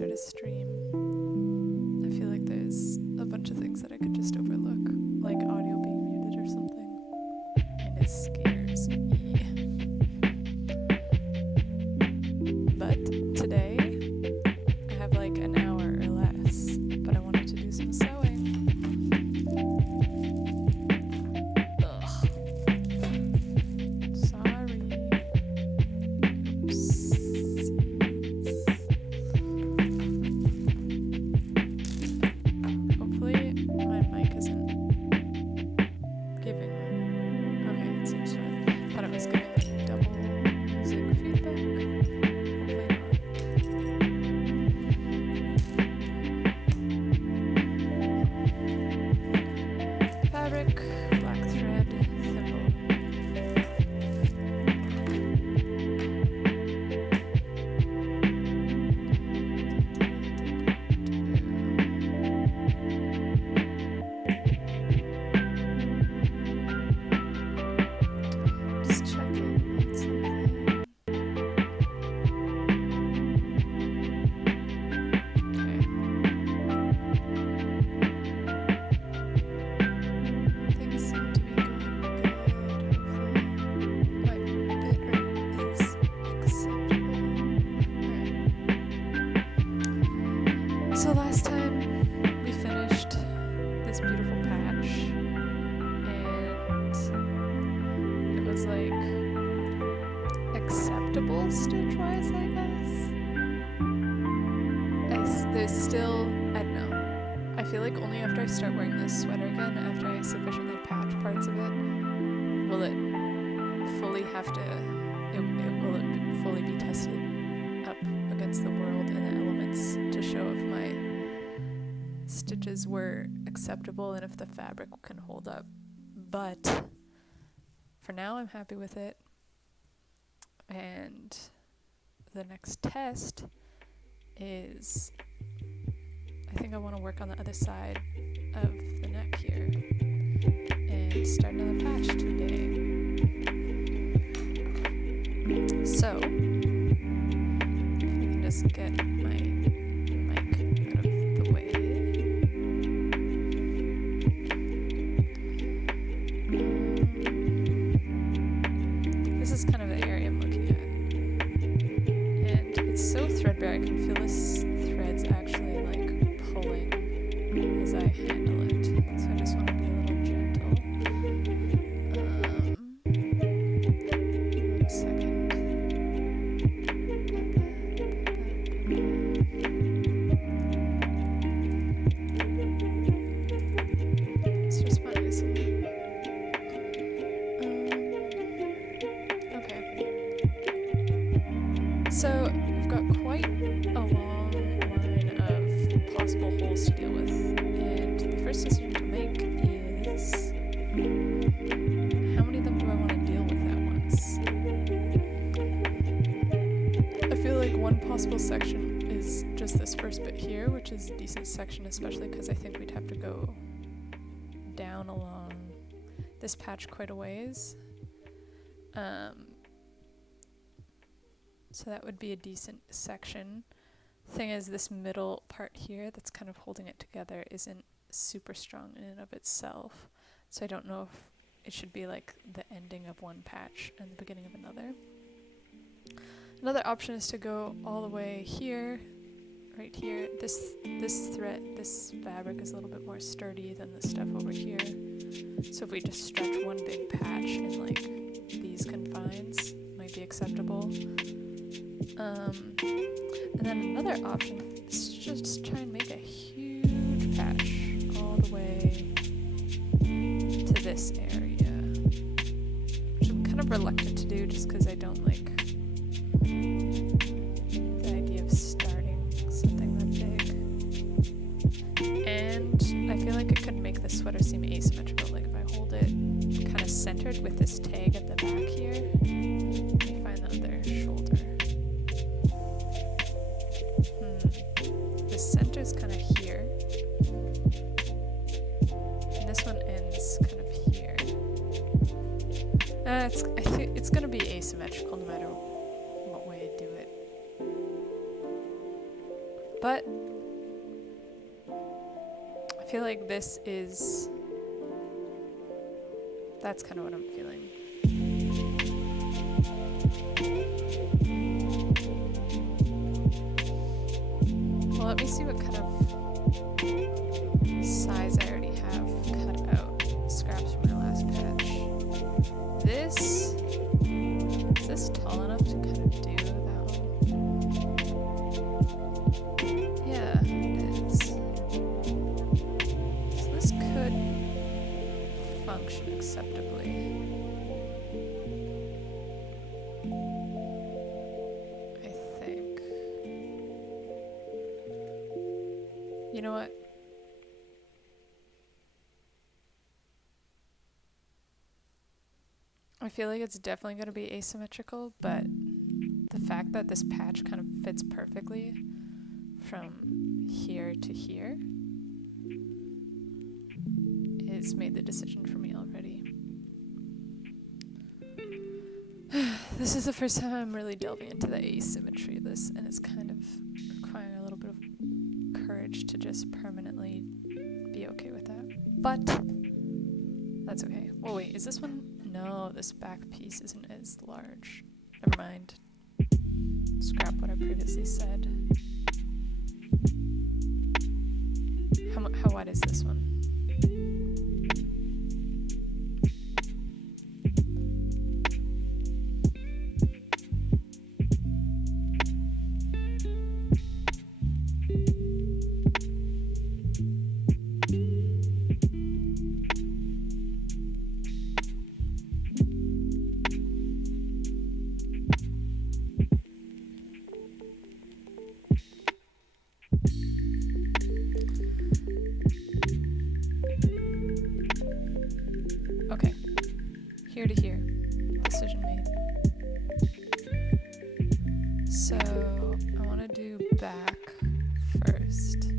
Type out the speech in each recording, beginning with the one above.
start a stream, I feel like there's a bunch of things that I could just overlook, like audio being muted or something, and it scares me. But today, I have like an hour or less, but I wanted to do some sewing. Ugh. Sorry. Oops. Hopefully my mic isn't giving. Okay, it seems fine. Thought it was giving like double music feedback. Hopefully not. Fabric, black thread, thimble. Just checking on something. Okay. Things seem to be going good. Hopefully my bit rate is acceptable. Alright. So last time we finished this beautiful patch, and it was like acceptable stitch-wise, I guess. There's still, I don't know. I feel like only after I start wearing this sweater again, after I sufficiently patch parts of it, will it fully have to, will it fully be tested up against the world and the elements to show if my stitches were acceptable and if the fabric can hold up. But for now, I'm happy with it. And the next test is, I think I want to work on the other side of the neck here and start another patch today. So, if I can just get my mic out of the way. This is kind of the area I'm looking at. And it's so threadbare, I can feel this thread's actually like pulling as I handle it. So I just want to be a little gentle. One second. It's just my easel. Okay. So we've got quite a long line of possible holes to deal with, and the first decision to make is how many of them do I want to deal with at once? I feel like one possible section is just this first bit here, which is a decent section, especially because I think we'd have to go down along this patch quite a ways. So that would be a decent section. Thing is, this middle part here that's kind of holding it together isn't super strong in and of itself. So I don't know if it should be like the ending of one patch and the beginning of another. Another option is to go all the way here, right here. This fabric is a little bit more sturdy than the stuff over here. So if we just stretch one big patch in like these confines, might be acceptable. And then another option is to just try and make a huge patch all the way to this area, which I'm kind of reluctant to do just because I don't like the idea of starting something that big. And I feel like it could make the sweater seem asymmetrical, like if I hold it kind of centered with this tag at the back here. Let me find the other shoulder. The center's kind of here, and this one ends kind of here. I think it's gonna be asymmetrical no matter what way I do it. But I feel like that's kind of what I'm feeling. Well, let me see what kind of size I already have cut out. Scraps from my last patch. Is this tall enough to kind of do that one? Yeah, it is. So this could function acceptably. I think. You know what? I feel like it's definitely going to be asymmetrical, but the fact that this patch kind of fits perfectly from here to here has made the decision for me already. This is the first time I'm really delving into the asymmetry of this, and it's kind of requiring a little bit of courage to just permanently be okay with that. But that's okay. Oh wait, is this one? No, this back piece isn't as large. Never mind. Scrap what I previously said. How wide is this one? Okay, here to here, decision made. So I want to do back first.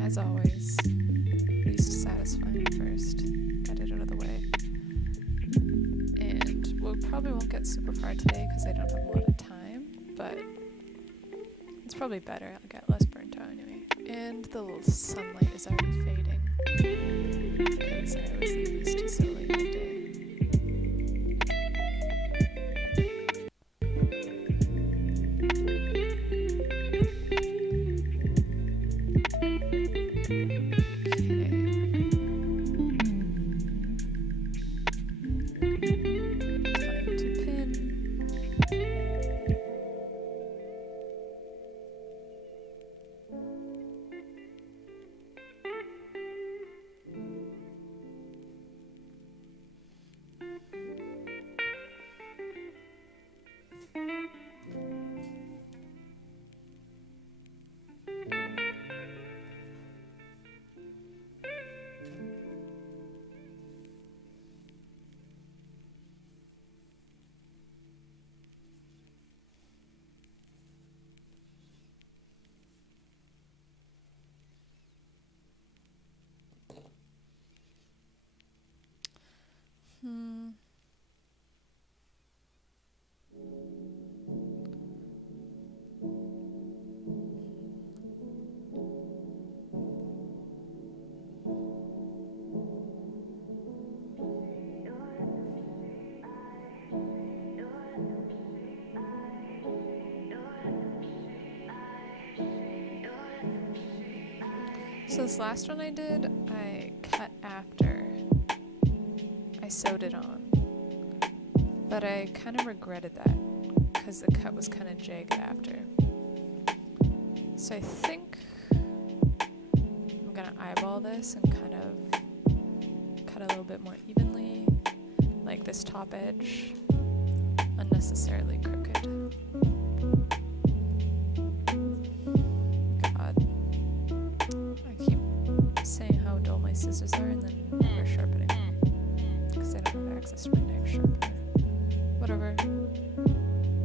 As always, least satisfying first. Got it out of the way. And we probably won't get super far today because I don't have a lot of time, but it's probably better. I'll get less burnt out anyway. And the little sunlight is already fading because I always leave these too so late in the day. So this last one I did, I cut after I sewed it on, but I kind of regretted that because the cut was kind of jagged after. So I think I'm gonna eyeball this and kind of cut a little bit more evenly, like this top edge, unnecessarily crooked. Saying how dull my scissors are and then never sharpening because I don't have access to my knife sharpener. Whatever.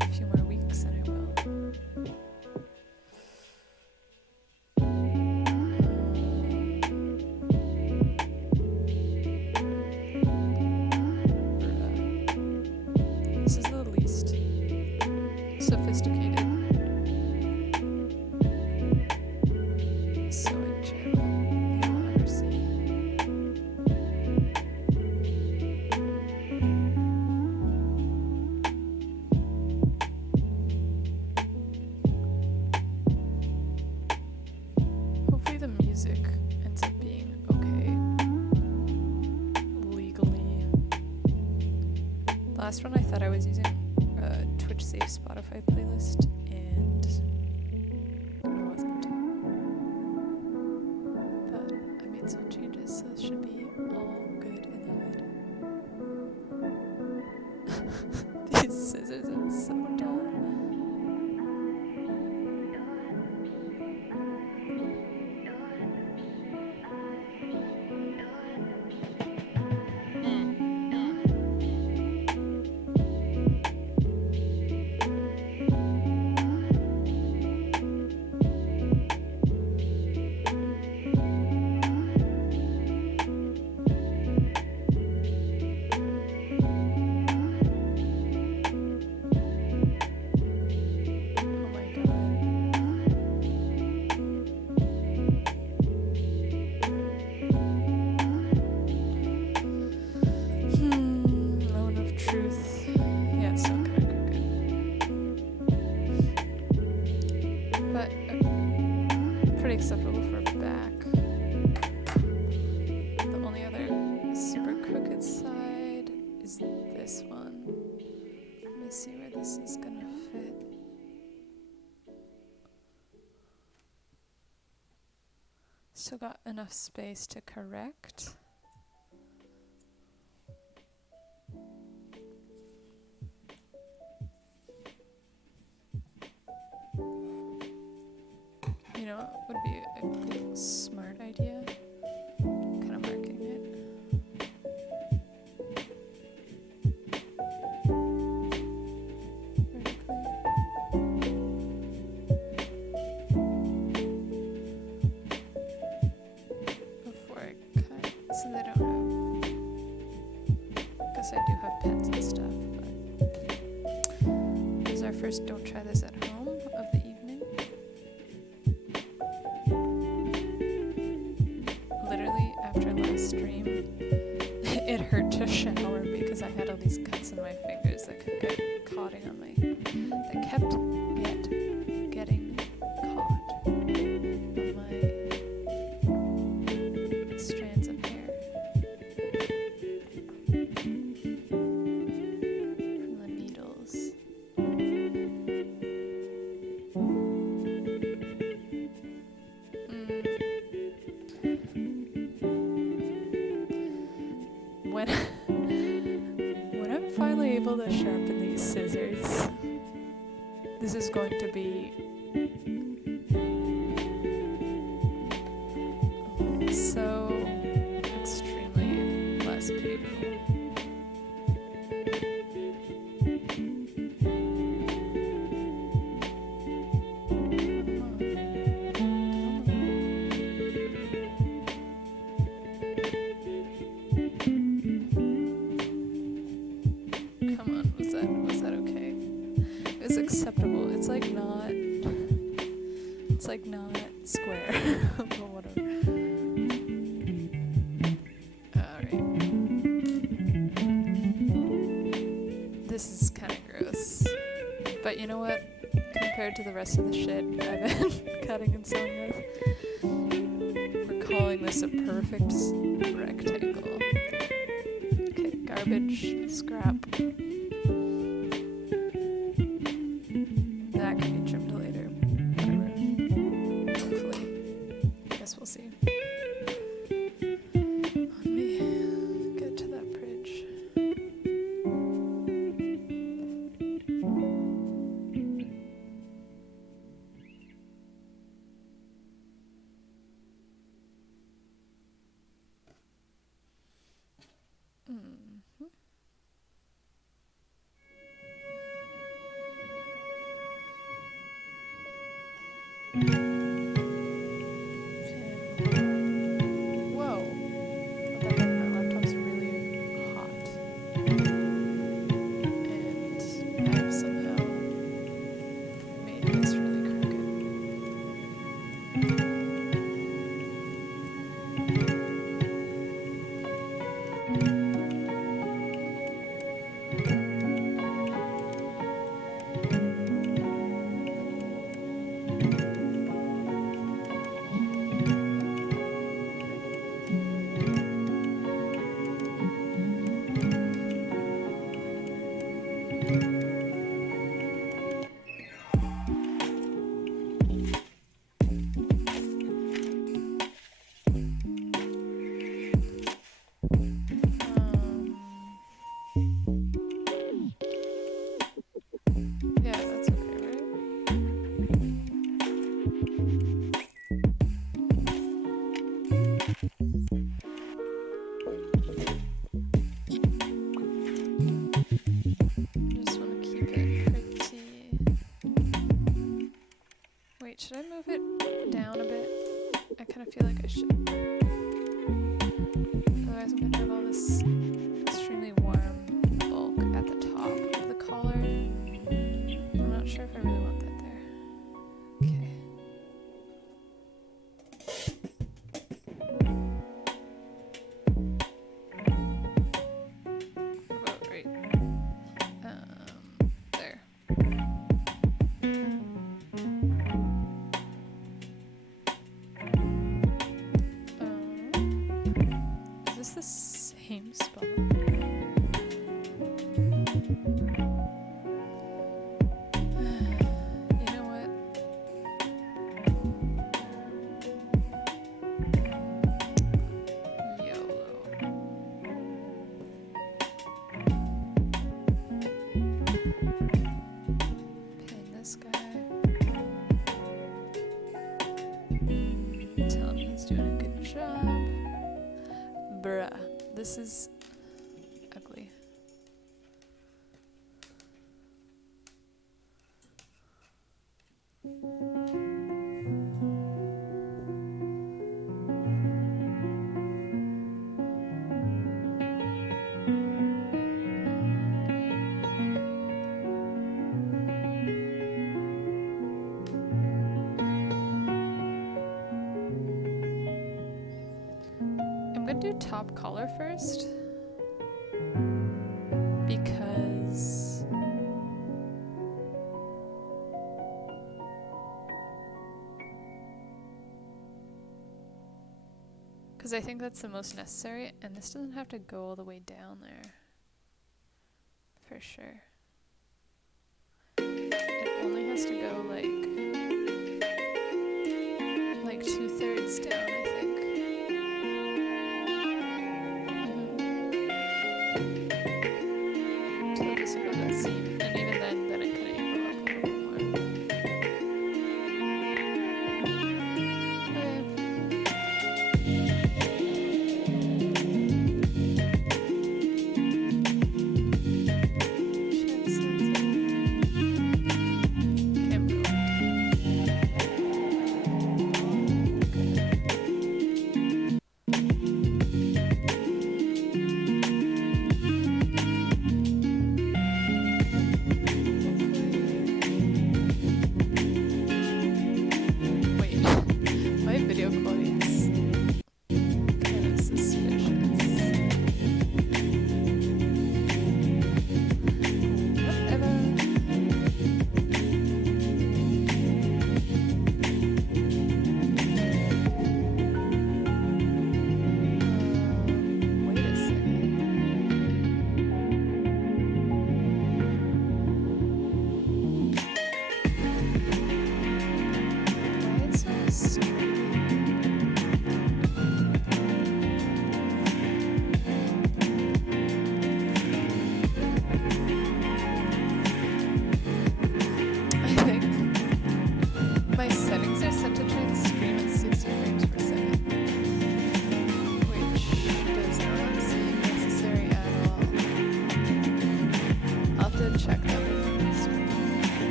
A few more weeks and I will. This is the least music ends up being okay legally. Last one I thought I was using a Twitch safe Spotify playlist, and it wasn't. But I made some changes, so it should be all good in the hood. These scissors are so dull. Acceptable for back. The only other super crooked side is this one. Let me see where this is gonna fit. Still got enough space to correct. You know what would be a good, smart idea? Kind of marking it. Vertically. Before I cut, so they don't have... I guess I do have pens and stuff, but... This is our first Don't Try This at Home of the evening. Stream. It hurt to shower because I had all these cuts in my fingers that could get caught on my... that kept getting caught on my strands of hair from the needles. When I'm finally able to sharpen these scissors, this is going to be so extremely less painful. Acceptable. It's like not square, but whatever. Alright. This is kind of gross. But you know what? Compared to the rest of the shit I've been cutting and sewing with, we're calling this a perfect rectangle. Okay, garbage, scrap. That can be trimmed later. Whatever. Hopefully. I guess we'll see. Let me get to that bridge. Whoa. What the heck? My laptop's really hot. And I've somehow made this really crooked. Wait, should I move it down a bit? I kind of feel like I should. Otherwise I'm gonna have all this extremely warm bulk at the top of the collar. I'm not sure if I really want that there. Okay. What about right there? Is this the same spot? You know what? YOLO. Pin this guy. Tell him he's doing a good job. Bruh, this is ugly. I'm gonna do top collar first because I think that's the most necessary, and this doesn't have to go all the way down there for sure. It only has to go like 2/3 down, I think. So this will go that seam, and even then it could angle up a little bit more.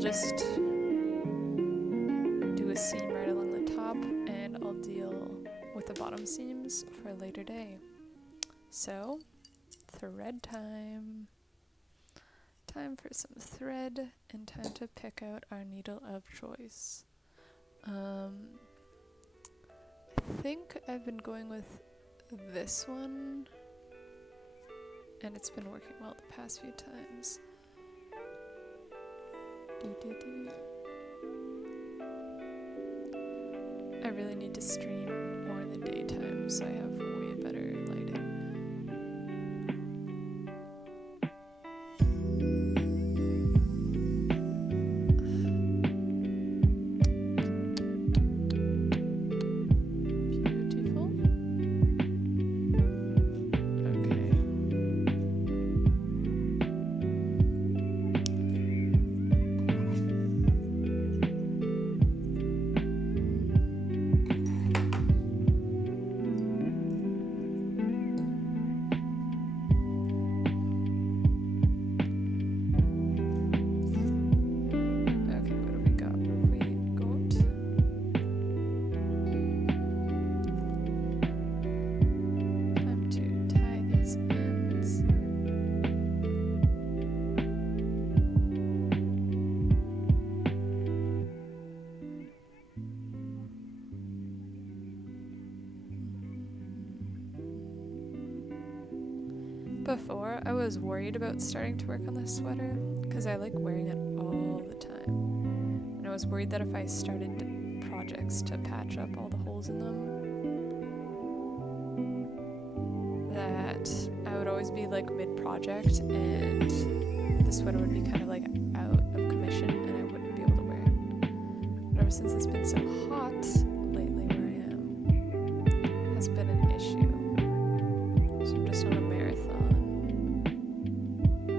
Just do a seam right along the top, and I'll deal with the bottom seams for a later day. So thread time. Time for some thread and time to pick out our needle of choice. I think I've been going with this one, and it's been working well the past few times. I really need to stream more in the daytime so I have way better lighting. Before, I was worried about starting to work on this sweater because I like wearing it all the time. And I was worried that if I started projects to patch up all the holes in them, that I would always be like mid-project and the sweater would be kind of like out of commission and I wouldn't be able to wear it. But ever since it's been so hot lately where I am, it has been an issue. So I'm just on a marathon.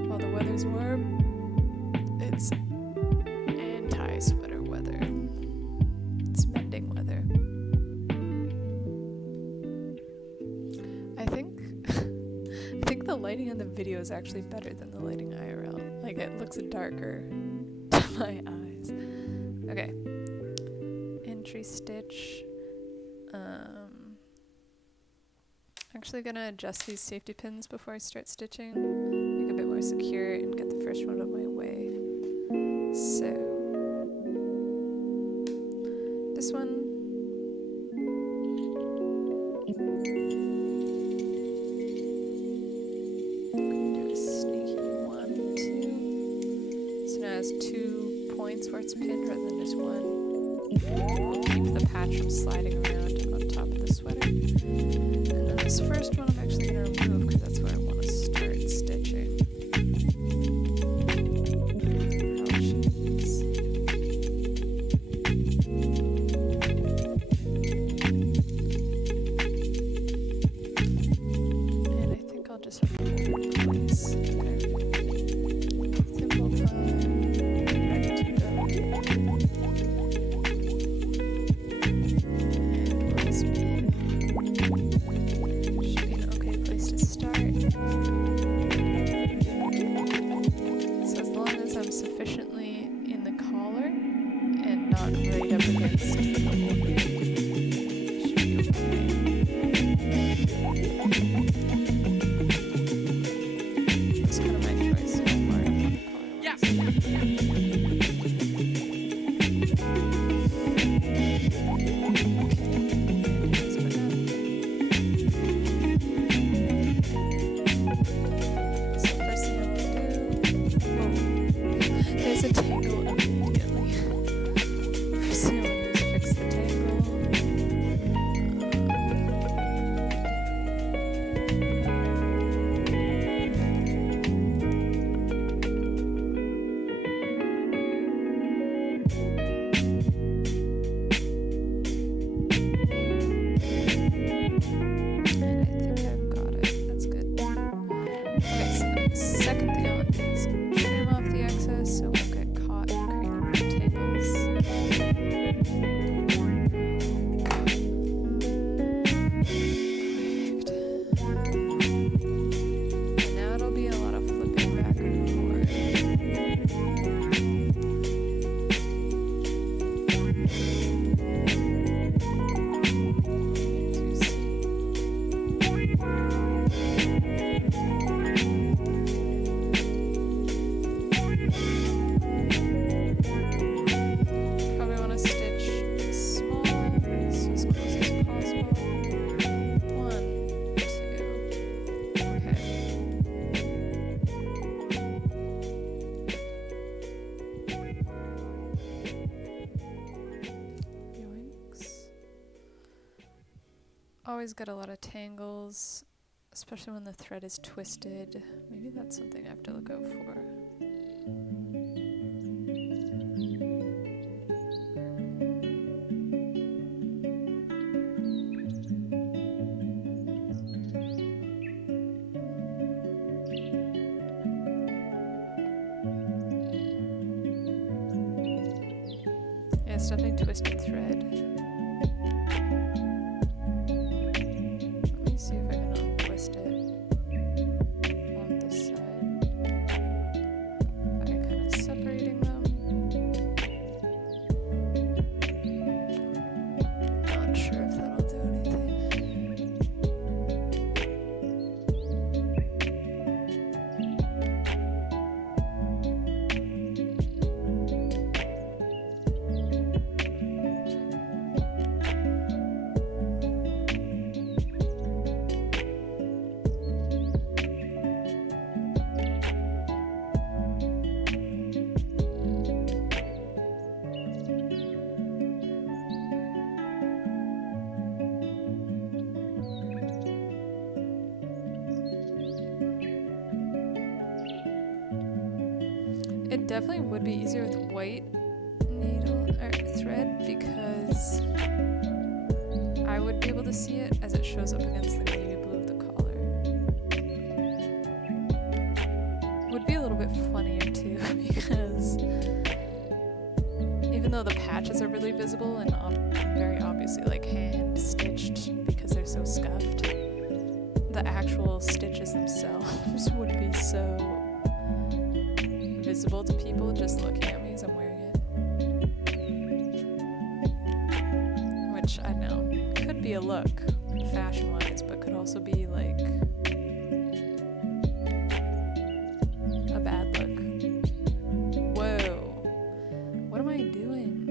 While the weather's warm, it's anti-sweater weather. It's mending weather. I think the lighting on the video is actually better than the lighting IRL. Like, it looks darker to my eyes. Okay. Entry stitch. Actually gonna adjust these safety pins before I start stitching, make it a bit more secure and get the first one out of my way. So this one, do a sneaky 1, 2. So now it has 2 points where it's pinned rather than just one. We'll keep the patch from sliding around on top of the sweater. This first one I'm actually going to remove because that's where I want to start stitching. Ouchies. And I think I'll just have to hold it in place. Okay. Thimble time. Ready to go. And we'll speed. Sufficiently in the collar and not right up against the whole thing. Should be okay. That's kind of my choice so far. Yeah. There's a tangle immediately. First thing I want to do is fix the tangle. And I think I've got it. That's good. Okay, so the second thing I want to do is trim off the excess so it won't get caught and create any tangles. Perfect. And now it'll be a lot of flipping back and forth. To see. always get a lot of tangles, especially when the thread is twisted. Maybe that's something I have to look out for. Yeah, it's definitely twisted thread. Let me see if I can untwist it on this side by kind of separating them. Not sure if that'll do anything. It definitely would be easier with white needle or thread because I would be able to see it as it shows up against the navy blue of the collar. Would be a little bit funnier too because even though the patches are really visible and very obviously like hand stitched because they're so scuffed, the actual stitches themselves would be so visible to people just looking at me as I'm wearing it. Which, I don't know, could be a look, fashion-wise, but could also be, like, a bad look. Whoa. What am I doing?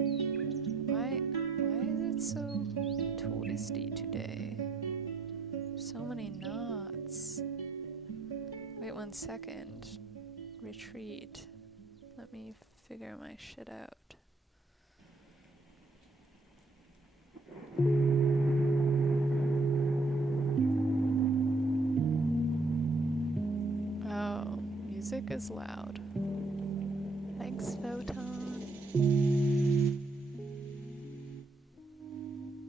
Why is it so twisty today? So many knots. Wait 1 second. Retreat. Let me figure my shit out. Oh, music is loud. Thanks, Photon.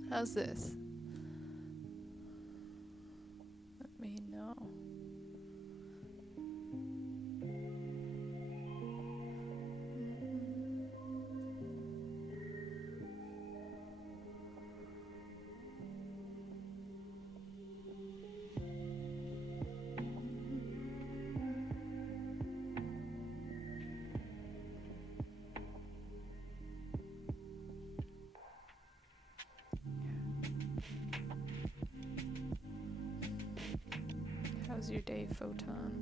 How's this? Let me know. How's your day, Photon?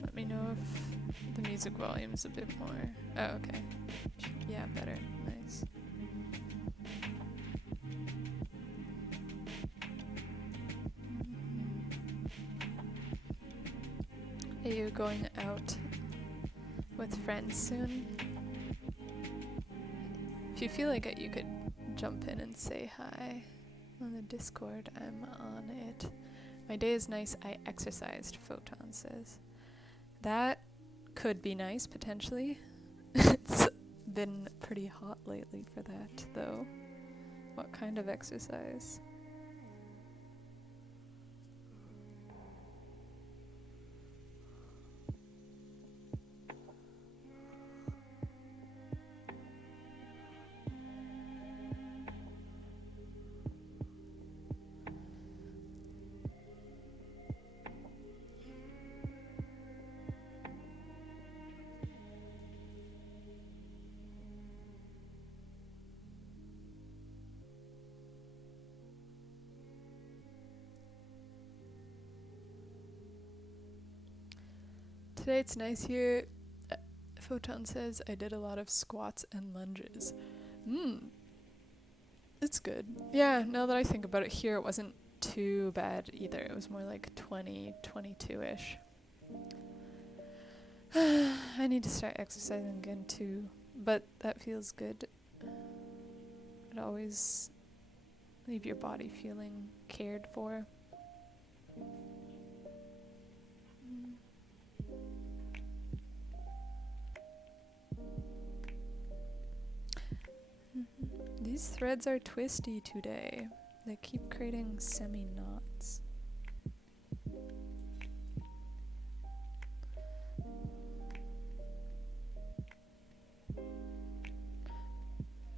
Let me know if the music volume is a bit more. Oh, okay. Yeah, better. Nice. Are you going out with friends soon? If you feel like it, you could jump in and say hi on the Discord. I'm on it. My day is nice. I exercised, Photon says. That could be nice, potentially. It's been pretty hot lately for that, though. What kind of exercise? Today it's nice here. Photon says I did a lot of squats and lunges. It's good. Yeah, now that I think about it, here it wasn't too bad either. It was more like 20, 22-ish. I need to start exercising again too, but that feels good. It always leave your body feeling cared for. These threads are twisty today. They keep creating semi-knots.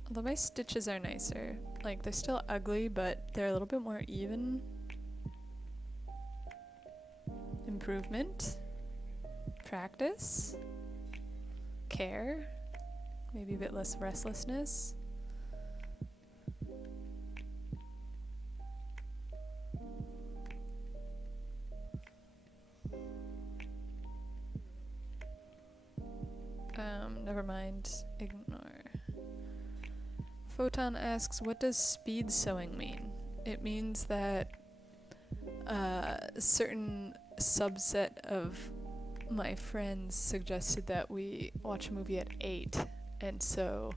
Although my stitches are nicer. Like, they're still ugly, but they're a little bit more even. Improvement. Practice. Care. Maybe a bit less restlessness. Never mind. Ignore. Photon asks, what does speed sewing mean? It means that a certain subset of my friends suggested that we watch a movie at 8, and so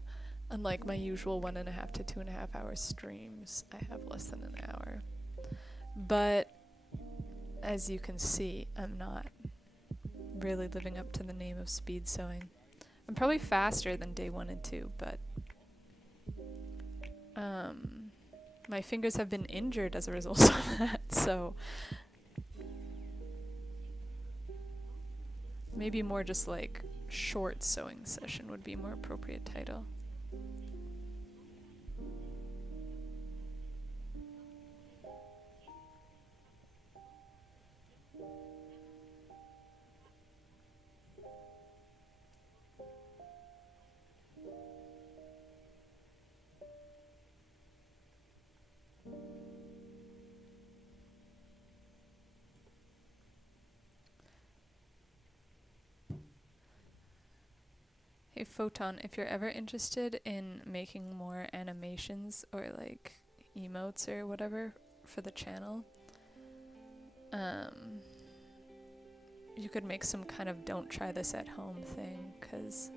unlike my usual 1.5 to 2.5 hour streams, I have less than an hour. But as you can see, I'm not really living up to the name of speed sewing. I'm probably faster than day 1 and 2, but my fingers have been injured as a result of that, so maybe more just like short sewing session would be a more appropriate title. Hey Photon, if you're ever interested in making more animations or like emotes or whatever for the channel, you could make some kind of don't try this at home thing, because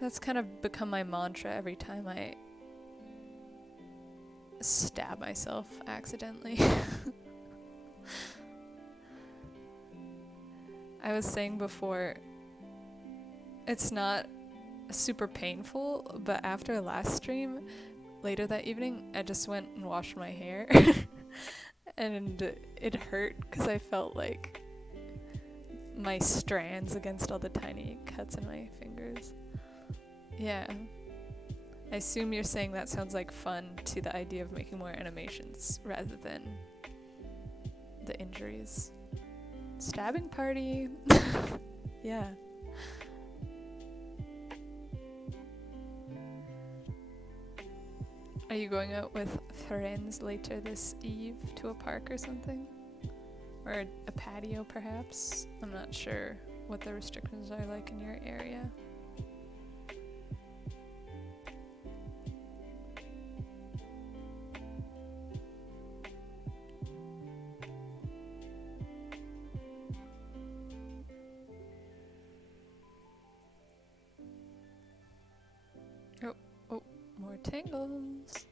that's kind of become my mantra every time I stab myself accidentally. I was saying before, it's not super painful, but after last stream, later that evening, I just went and washed my hair. And it hurt because I felt like my strands against all the tiny cuts in my fingers. Yeah. I assume you're saying that sounds like fun to the idea of making more animations rather than the injuries. Stabbing party. Yeah. Are you going out with friends later this eve to a park or something? Or a patio perhaps? I'm not sure what the restrictions are like in your area. Oh, more tangles.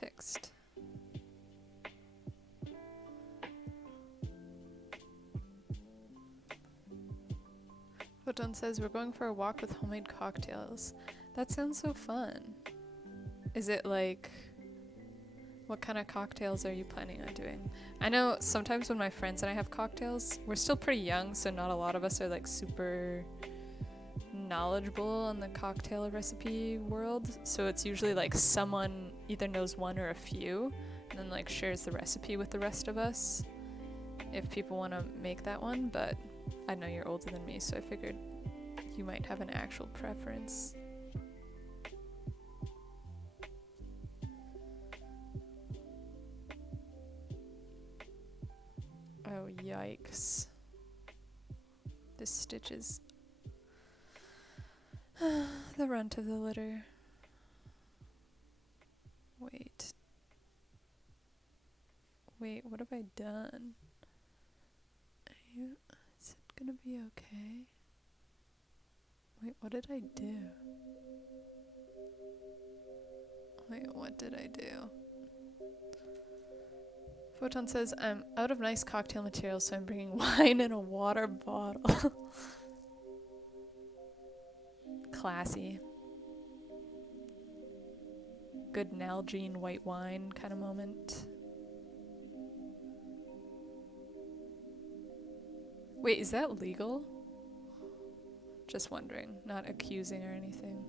Fixed. Photon says we're going for a walk with homemade cocktails. That sounds so fun. Is it like, what kind of cocktails are you planning on doing? I know sometimes when my friends and I have cocktails, we're still pretty young, so not a lot of us are like super knowledgeable on the cocktail recipe world. So it's usually like someone either knows one or a few, and then like shares the recipe with the rest of us if people want to make that one. But I know you're older than me, so I figured you might have an actual preference. Oh, yikes. This stitch is the runt of the litter. Wait. Wait, what have I done? Is it gonna be okay? Wait, what did I do? Wait, what did I do? Photon says, I'm out of nice cocktail material, so I'm bringing wine in a water bottle. Classy. Good Nalgene white wine kind of moment. Wait, is that legal? Just wondering, not accusing or anything.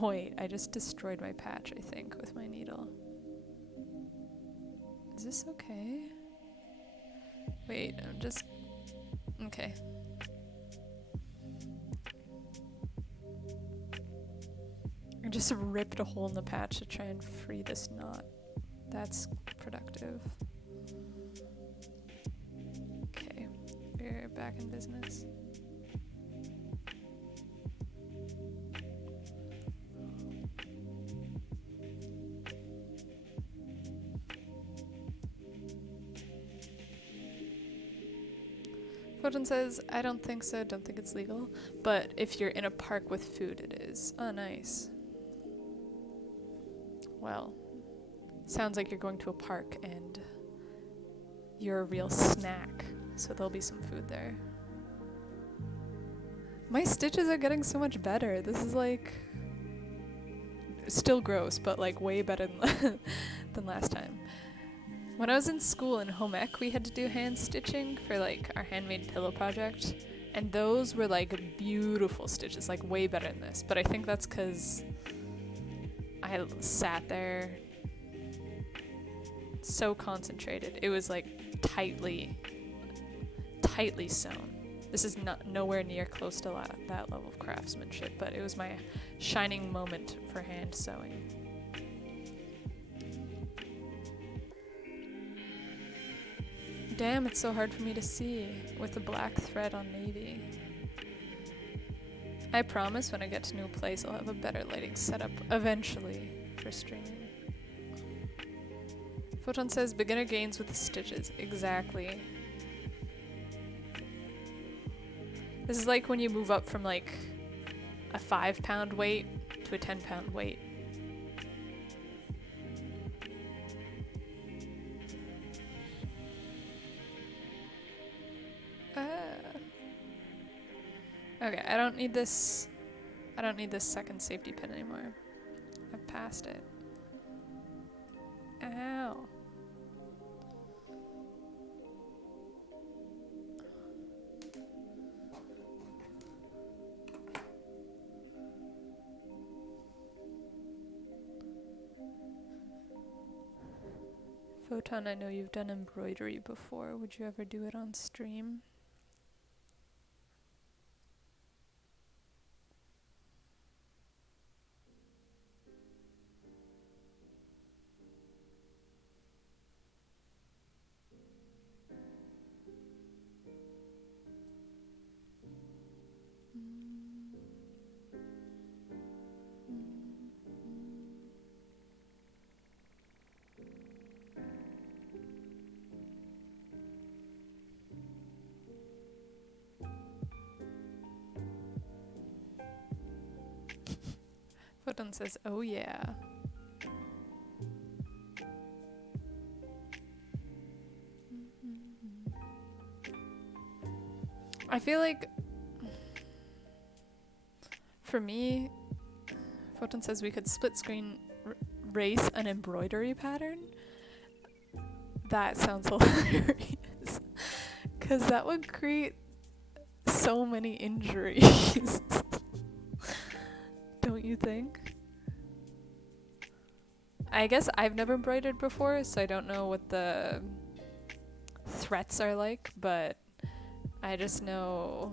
Wait, I just destroyed my patch, I think, with my needle. Is this okay? Wait, I'm just... Okay. I just ripped a hole in the patch to try and free this knot. That's productive. Okay, we're back in business. Photon says, I don't think so, don't think it's legal. But if you're in a park with food, it is. Oh, nice. Well, sounds like you're going to a park and you're a real snack. So there'll be some food there. My stitches are getting so much better. This is like... still gross, but like way better than, than last time. When I was in school in home ec, we had to do hand stitching for like our handmade pillow project, and those were like beautiful stitches, like way better than this. But I think that's because I sat there so concentrated. It was like tightly sewn. This is not nowhere near close to that level of craftsmanship, but it was my shining moment for hand sewing. Damn, it's so hard for me to see with the black thread on navy. I promise when I get to a new place I'll have a better lighting setup eventually for streaming. Photon says beginner gains with the stitches. Exactly. This is like when you move up from like a 5-pound weight to a 10-pound weight. Okay, I don't need this second safety pin anymore. I've passed it. Ow. Photon, I know you've done embroidery before. Would you ever do it on stream? Photon says, oh yeah. I feel like, for me, Photon says we could split screen race an embroidery pattern. That sounds hilarious. Because that would create so many injuries. Don't you think? I guess I've never embroidered before, so I don't know what the threats are like, but I just know...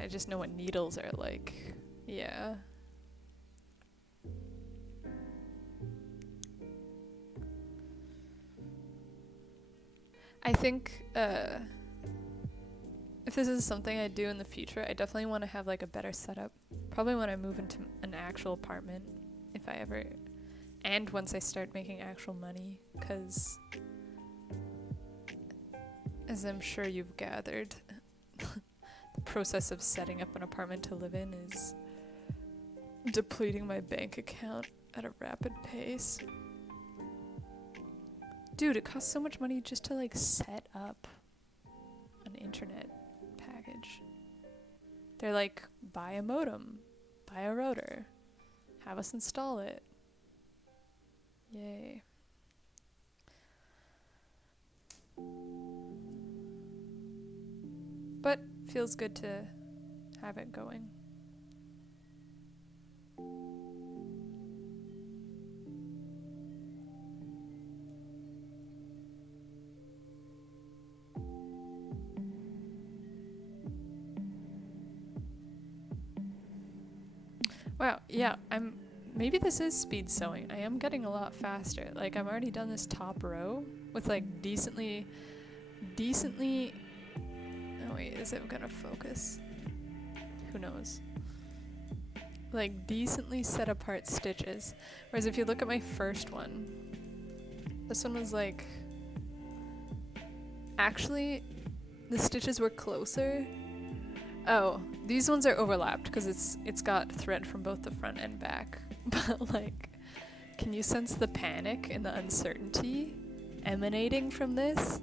I just know what needles are like. Yeah. I think if this is something I do in the future, I definitely want to have like a better setup. Probably when I move into an actual apartment, if I ever, and once I start making actual money, because as I'm sure you've gathered, the process of setting up an apartment to live in is depleting my bank account at a rapid pace. Dude, it costs so much money just to like set up an internet package. They're like, buy a modem, buy a router, have us install it. Yay. But feels good to have it going. Wow, yeah, maybe this is speed sewing. I am getting a lot faster. Like, I've already done this top row with like decently, oh wait, is it gonna focus? Who knows? Like, decently set apart stitches. Whereas if you look at my first one, this one was like, actually, the stitches were closer. Oh, these ones are overlapped because it's got thread from both the front and back. But like, can you sense the panic and the uncertainty emanating from this?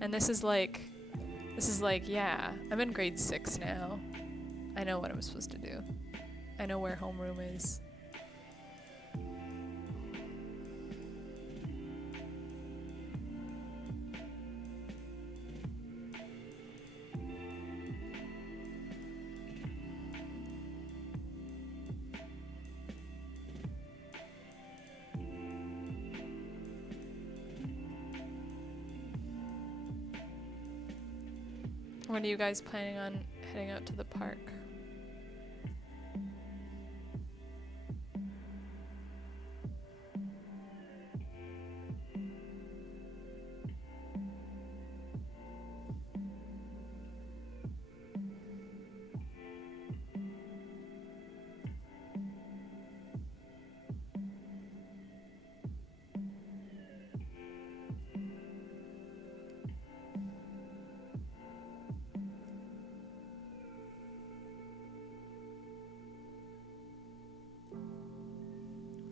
And this is like, yeah, I'm in grade 6 now. I know what I'm supposed to do. I know where homeroom is. When are you guys planning on heading out to the park?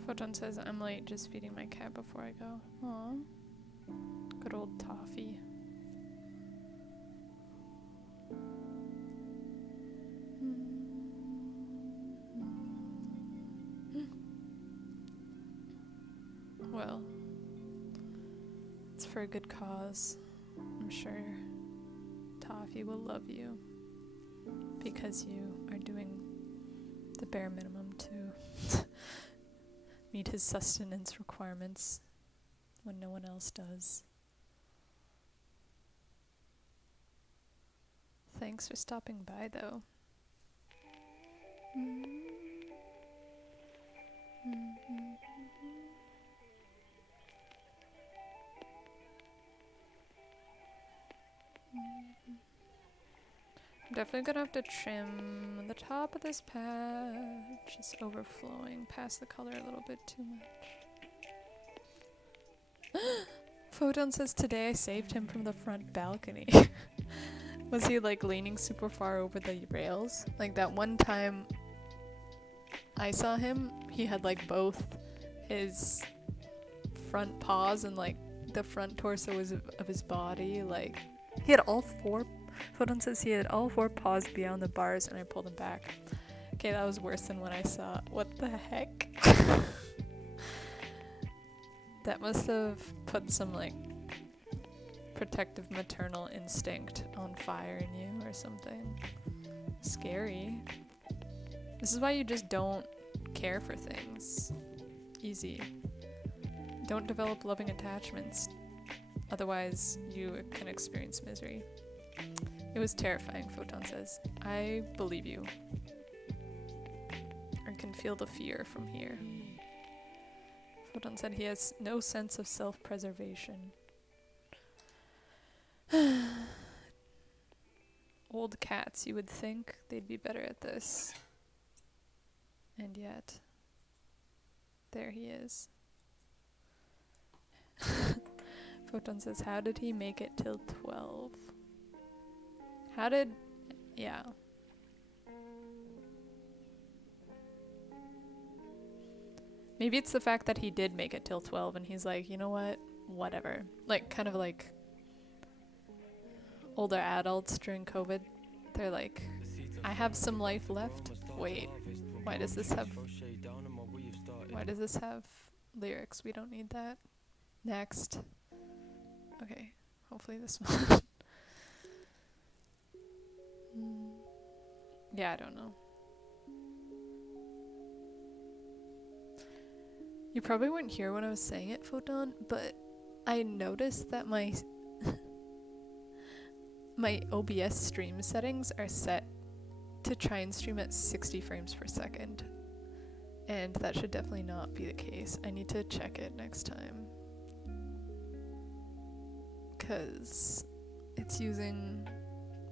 Photon says, I'm late, just feeding my cat before I go. Aw. Good old Toffee. Well, it's for a good cause. I'm sure Toffee will love you because you are doing the bare minimum to meet his sustenance requirements when no one else does. Thanks for stopping by, though. I'm definitely gonna have to trim the top of this patch. It's overflowing past the color a little bit too much. Photon says today I saved him from the front balcony. Was he like leaning super far over the rails? Like that one time I saw him, he had like both his front paws and like the front torso of his body. Like he had all four. Photon says he had all four paws beyond the bars and I pulled him back. Okay, that was worse than when I saw. What the heck? That must have put some like protective maternal instinct on fire in you or something. Scary. This is why you just don't care for things. Easy. Don't develop loving attachments. Otherwise, you can experience misery. It was terrifying, Photon says. I believe you. I can feel the fear from here. Photon said he has no sense of self-preservation. Old cats, you would think they'd be better at this. And yet, there he is. Photon says, how did he make it till 12? Yeah. Maybe it's the fact that he did make it till 12 and he's like, you know what? Whatever. Like, kind of like older adults during COVID. They're like, I have some life left. Wait, why does this have lyrics? We don't need that. Next. Okay, hopefully this one. Yeah, I don't know. You probably wouldn't hear when I was saying it, Photon, but I noticed that my OBS stream settings are set to try and stream at 60 frames per second. And that should definitely not be the case. I need to check it next time. 'Cause it's using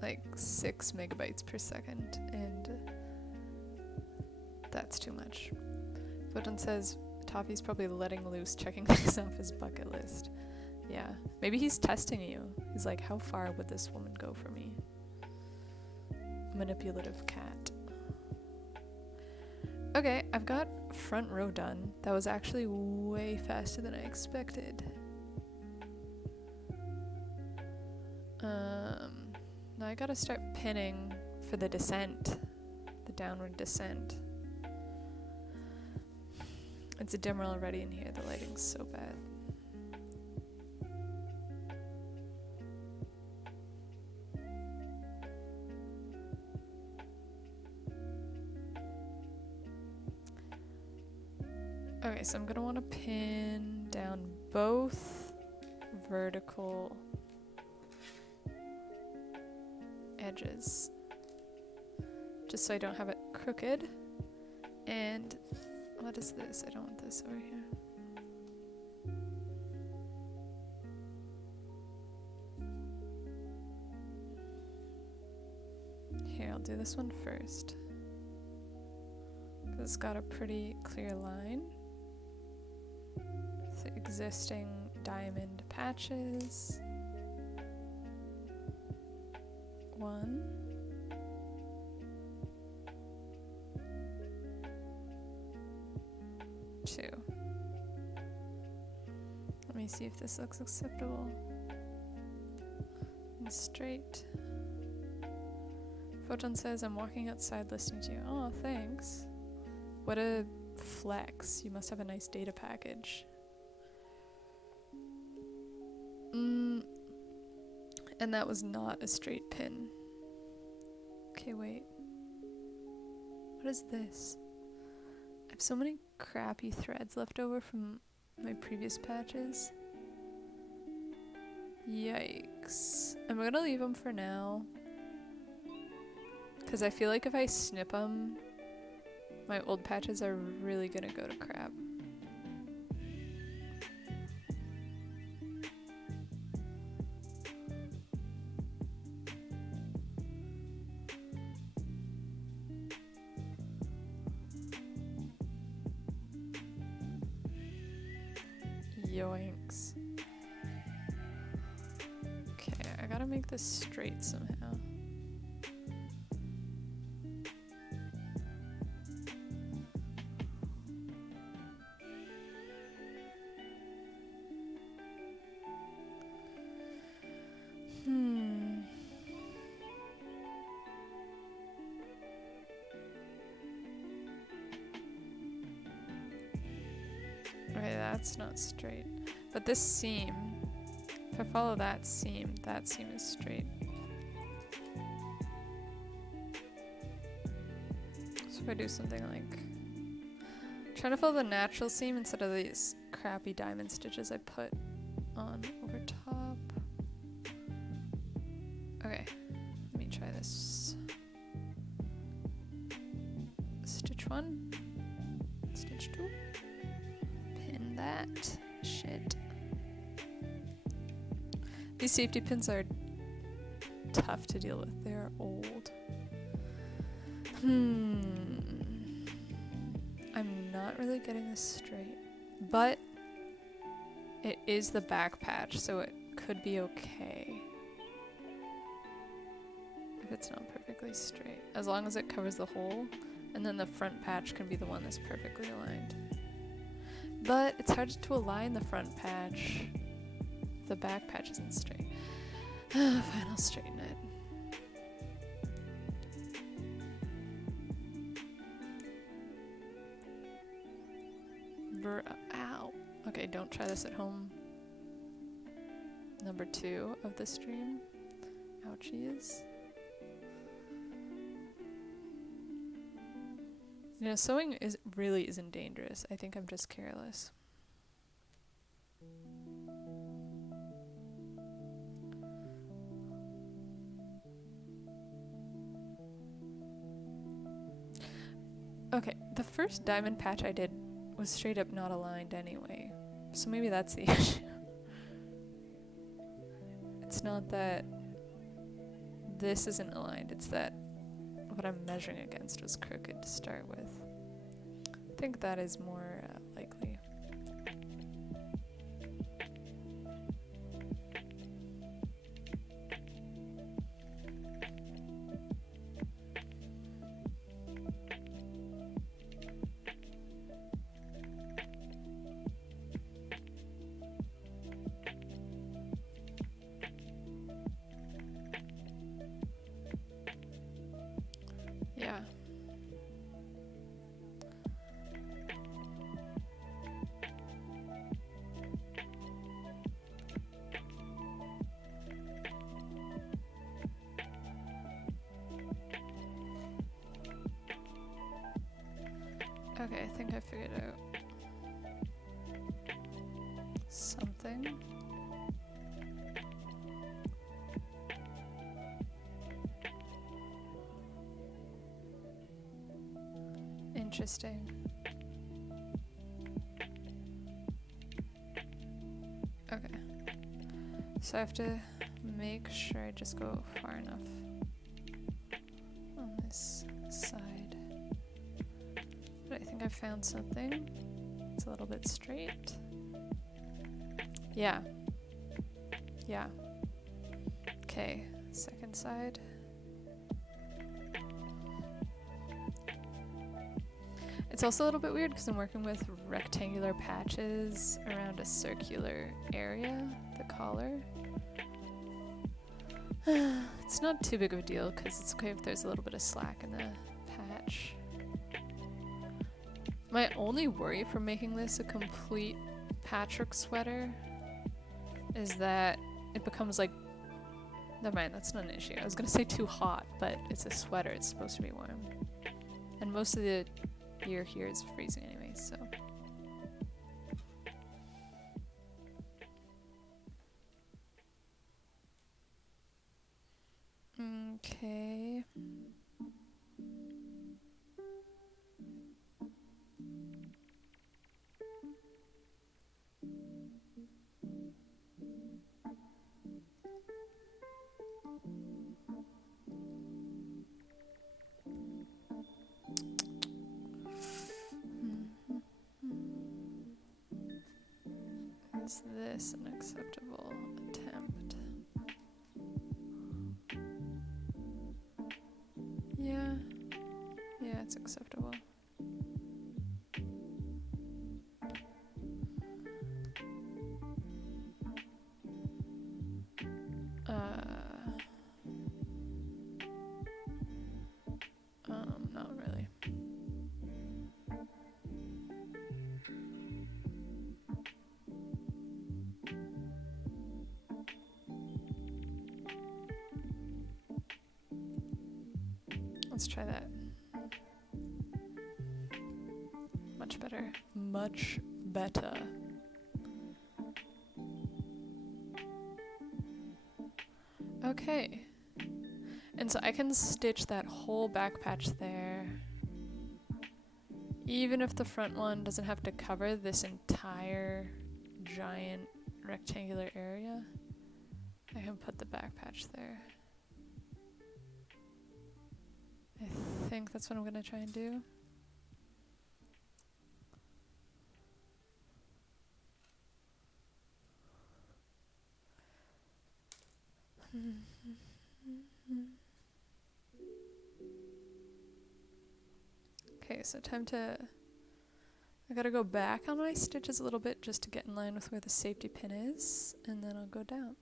like 6 megabytes per second and that's too much. Photon says Toffee's probably letting loose, checking things off his bucket list. Yeah, maybe he's testing you. He's like, how far would this woman go for me? Manipulative cat. Okay, I've got front row done. That was actually way faster than I expected. Now I gotta start pinning for the descent, the downward descent. It's dimmer already in here, the lighting's so bad. Okay, so I'm gonna want to pin down both vertical edges, just so I don't have it crooked. And what is this? I don't want this over here. Here, I'll do this one first. It's got a pretty clear line. The existing diamond patches. 1. 2. Let me see if this looks acceptable. And straight. Photon says, I'm walking outside listening to you. Oh, thanks. What a flex. You must have a nice data package. And that was not a straight pin. Okay, wait. What is this? I have so many crappy threads left over from my previous patches. Yikes. I'm gonna leave them for now. Because I feel like if I snip them, my old patches are really gonna go to crap. Yoinks. Okay, I gotta make this straight somehow. Okay, that's not straight. But this seam, if I follow that seam is straight. So if I do something like, trying to follow the natural seam instead of these crappy diamond stitches I put on over top. Okay, let me try this. Stitch 1, stitch 2, pin that. These safety pins are tough to deal with. They're old. I'm not really getting this straight. But it is the back patch, so it could be okay. If it's not perfectly straight. As long as it covers the hole, and then the front patch can be the one that's perfectly aligned. But it's hard to align the front patch. The back patch isn't straight. Fine, I'll straighten it. Ow. Okay, don't try this at home. Number 2 of the stream. Ouchies. You know, sewing really isn't dangerous. I think I'm just careless. Okay, the first diamond patch I did was straight up not aligned anyway. So maybe that's the issue. It's not that this isn't aligned, it's that what I'm measuring against was crooked to start with. I think that is more likely. Yeah. Okay, I think I figured out something. Interesting. Okay. So I have to make sure I just go far enough on this side. But I think I found something. It's a little bit straight. Yeah. Yeah. Okay, second side. It's also a little bit weird because I'm working with rectangular patches around a circular area, the collar. It's not too big of a deal because it's okay if there's a little bit of slack in the patch. My only worry for making this a complete patchwork sweater is that it becomes like, never mind, that's not an issue. I was gonna say too hot, but it's a sweater, it's supposed to be warm. And most of the year here is freezing anyway, so. Okay. Is this an acceptable attempt? Yeah. Yeah, it's acceptable. Not really. Let's try that. Much better. Much better. Okay. And so I can stitch that whole back patch there. Even if the front one doesn't have to cover this entire giant rectangular area. I can put the back patch there. I think that's what I'm gonna try and do. Okay, so time to... I gotta go back on my stitches a little bit just to get in line with where the safety pin is, and then I'll go down.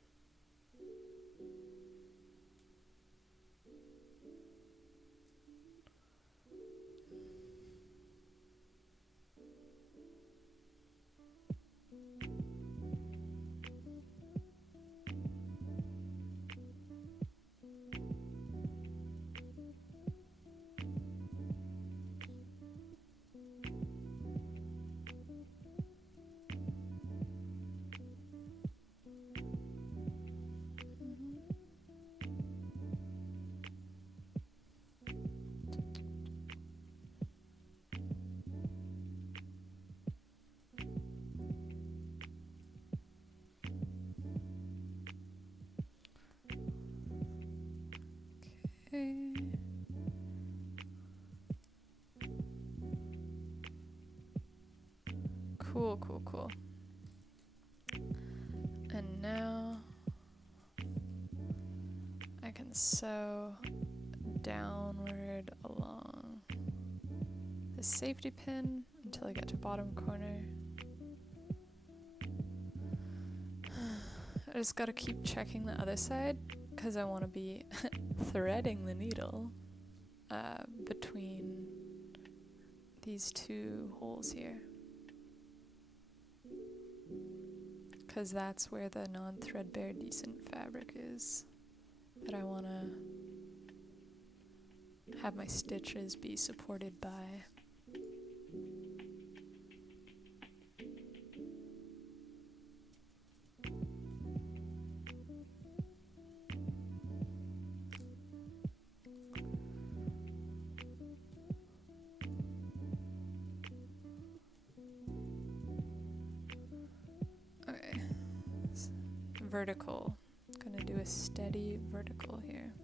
Okay. Cool, cool, cool. And now I can sew downward along the safety pin until I get to bottom corner. I just gotta keep checking the other side because I want to be threading the needle between these two holes here, because that's where the non-threadbare decent fabric is that I want to have my stitches be supported by. Okay, vertical. Gonna do a steady vertical here.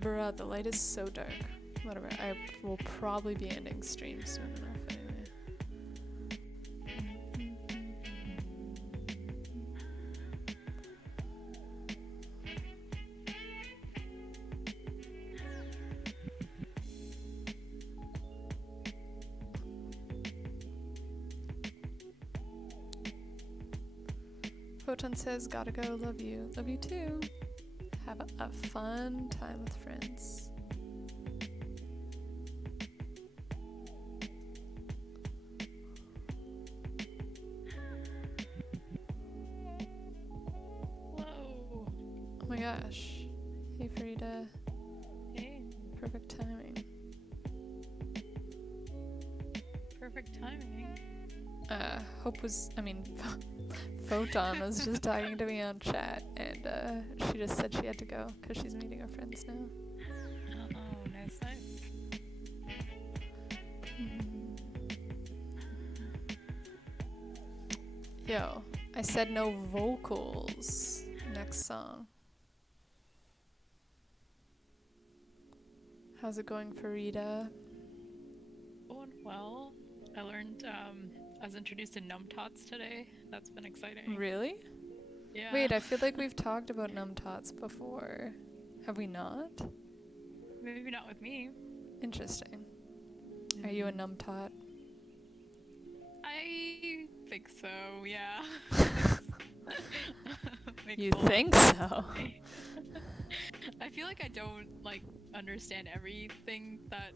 Bruh, the light is so dark. Whatever, I will probably be ending stream soon enough anyway. Photon says, gotta go, love you. Love you too. Have a fun time with friends. Whoa. Oh my gosh. Hey Frida. Hey. Perfect timing. Perfect timing. Photon was just talking to me on chat, and she just said she had to go because she's meeting her friends now. Oh, nice, nice. Yo, I said no vocals. Next song. How's it going for Rita? Going well. I learned, I was introduced to numtots today. That's been exciting. Really? Yeah. Wait, I feel like we've talked about numtots before. Have we not? Maybe not with me. Interesting. Are you a numtot? I think so, yeah. You think so? I feel like I don't, understand everything that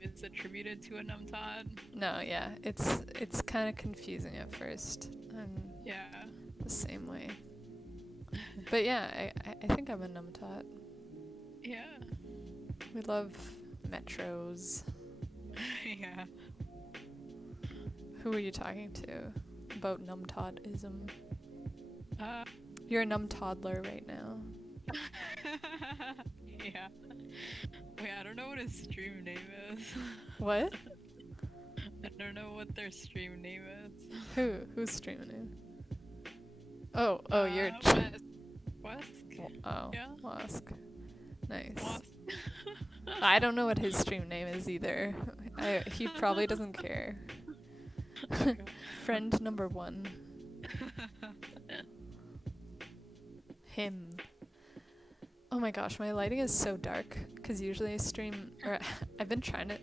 is attributed to a numtot. No, yeah. It's kind of confusing at first. I'm Yeah. the same way. But yeah, I think I'm a numtot. Yeah. We love metros. Yeah. Who are you talking to about numtotism? You're a numb toddler right now. Yeah. Wait, I don't know what his stream name is. What? I don't know what their stream name is. Who's streaming it? Oh, you're. Wesk? Oh, Yeah. Wask. Nice. Wesk. I don't know what his stream name is either. He probably doesn't care. Okay. Friend number 1. Him. Oh my gosh, my lighting is so dark because usually I stream, or I've been trying to.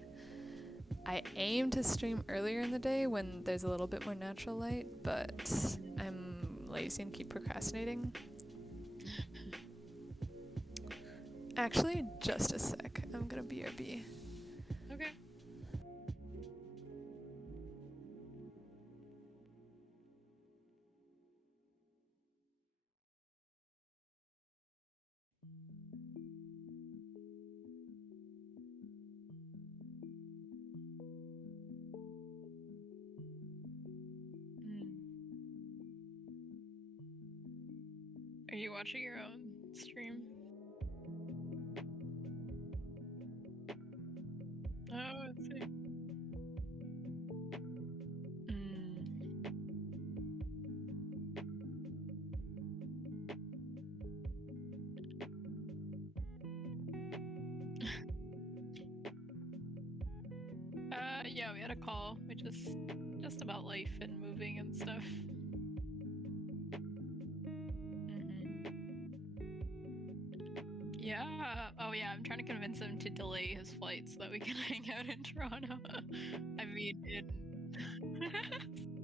I aim to stream earlier in the day when there's a little bit more natural light, but I'm lazy and keep procrastinating. Actually, just a sec. I'm gonna BRB. Okay. Are you watching your own stream? Oh, let's see. Yeah, we had a call. We just about life and moving and stuff. Yeah. Oh yeah, I'm trying to convince him to delay his flight so that we can hang out in Toronto. I mean,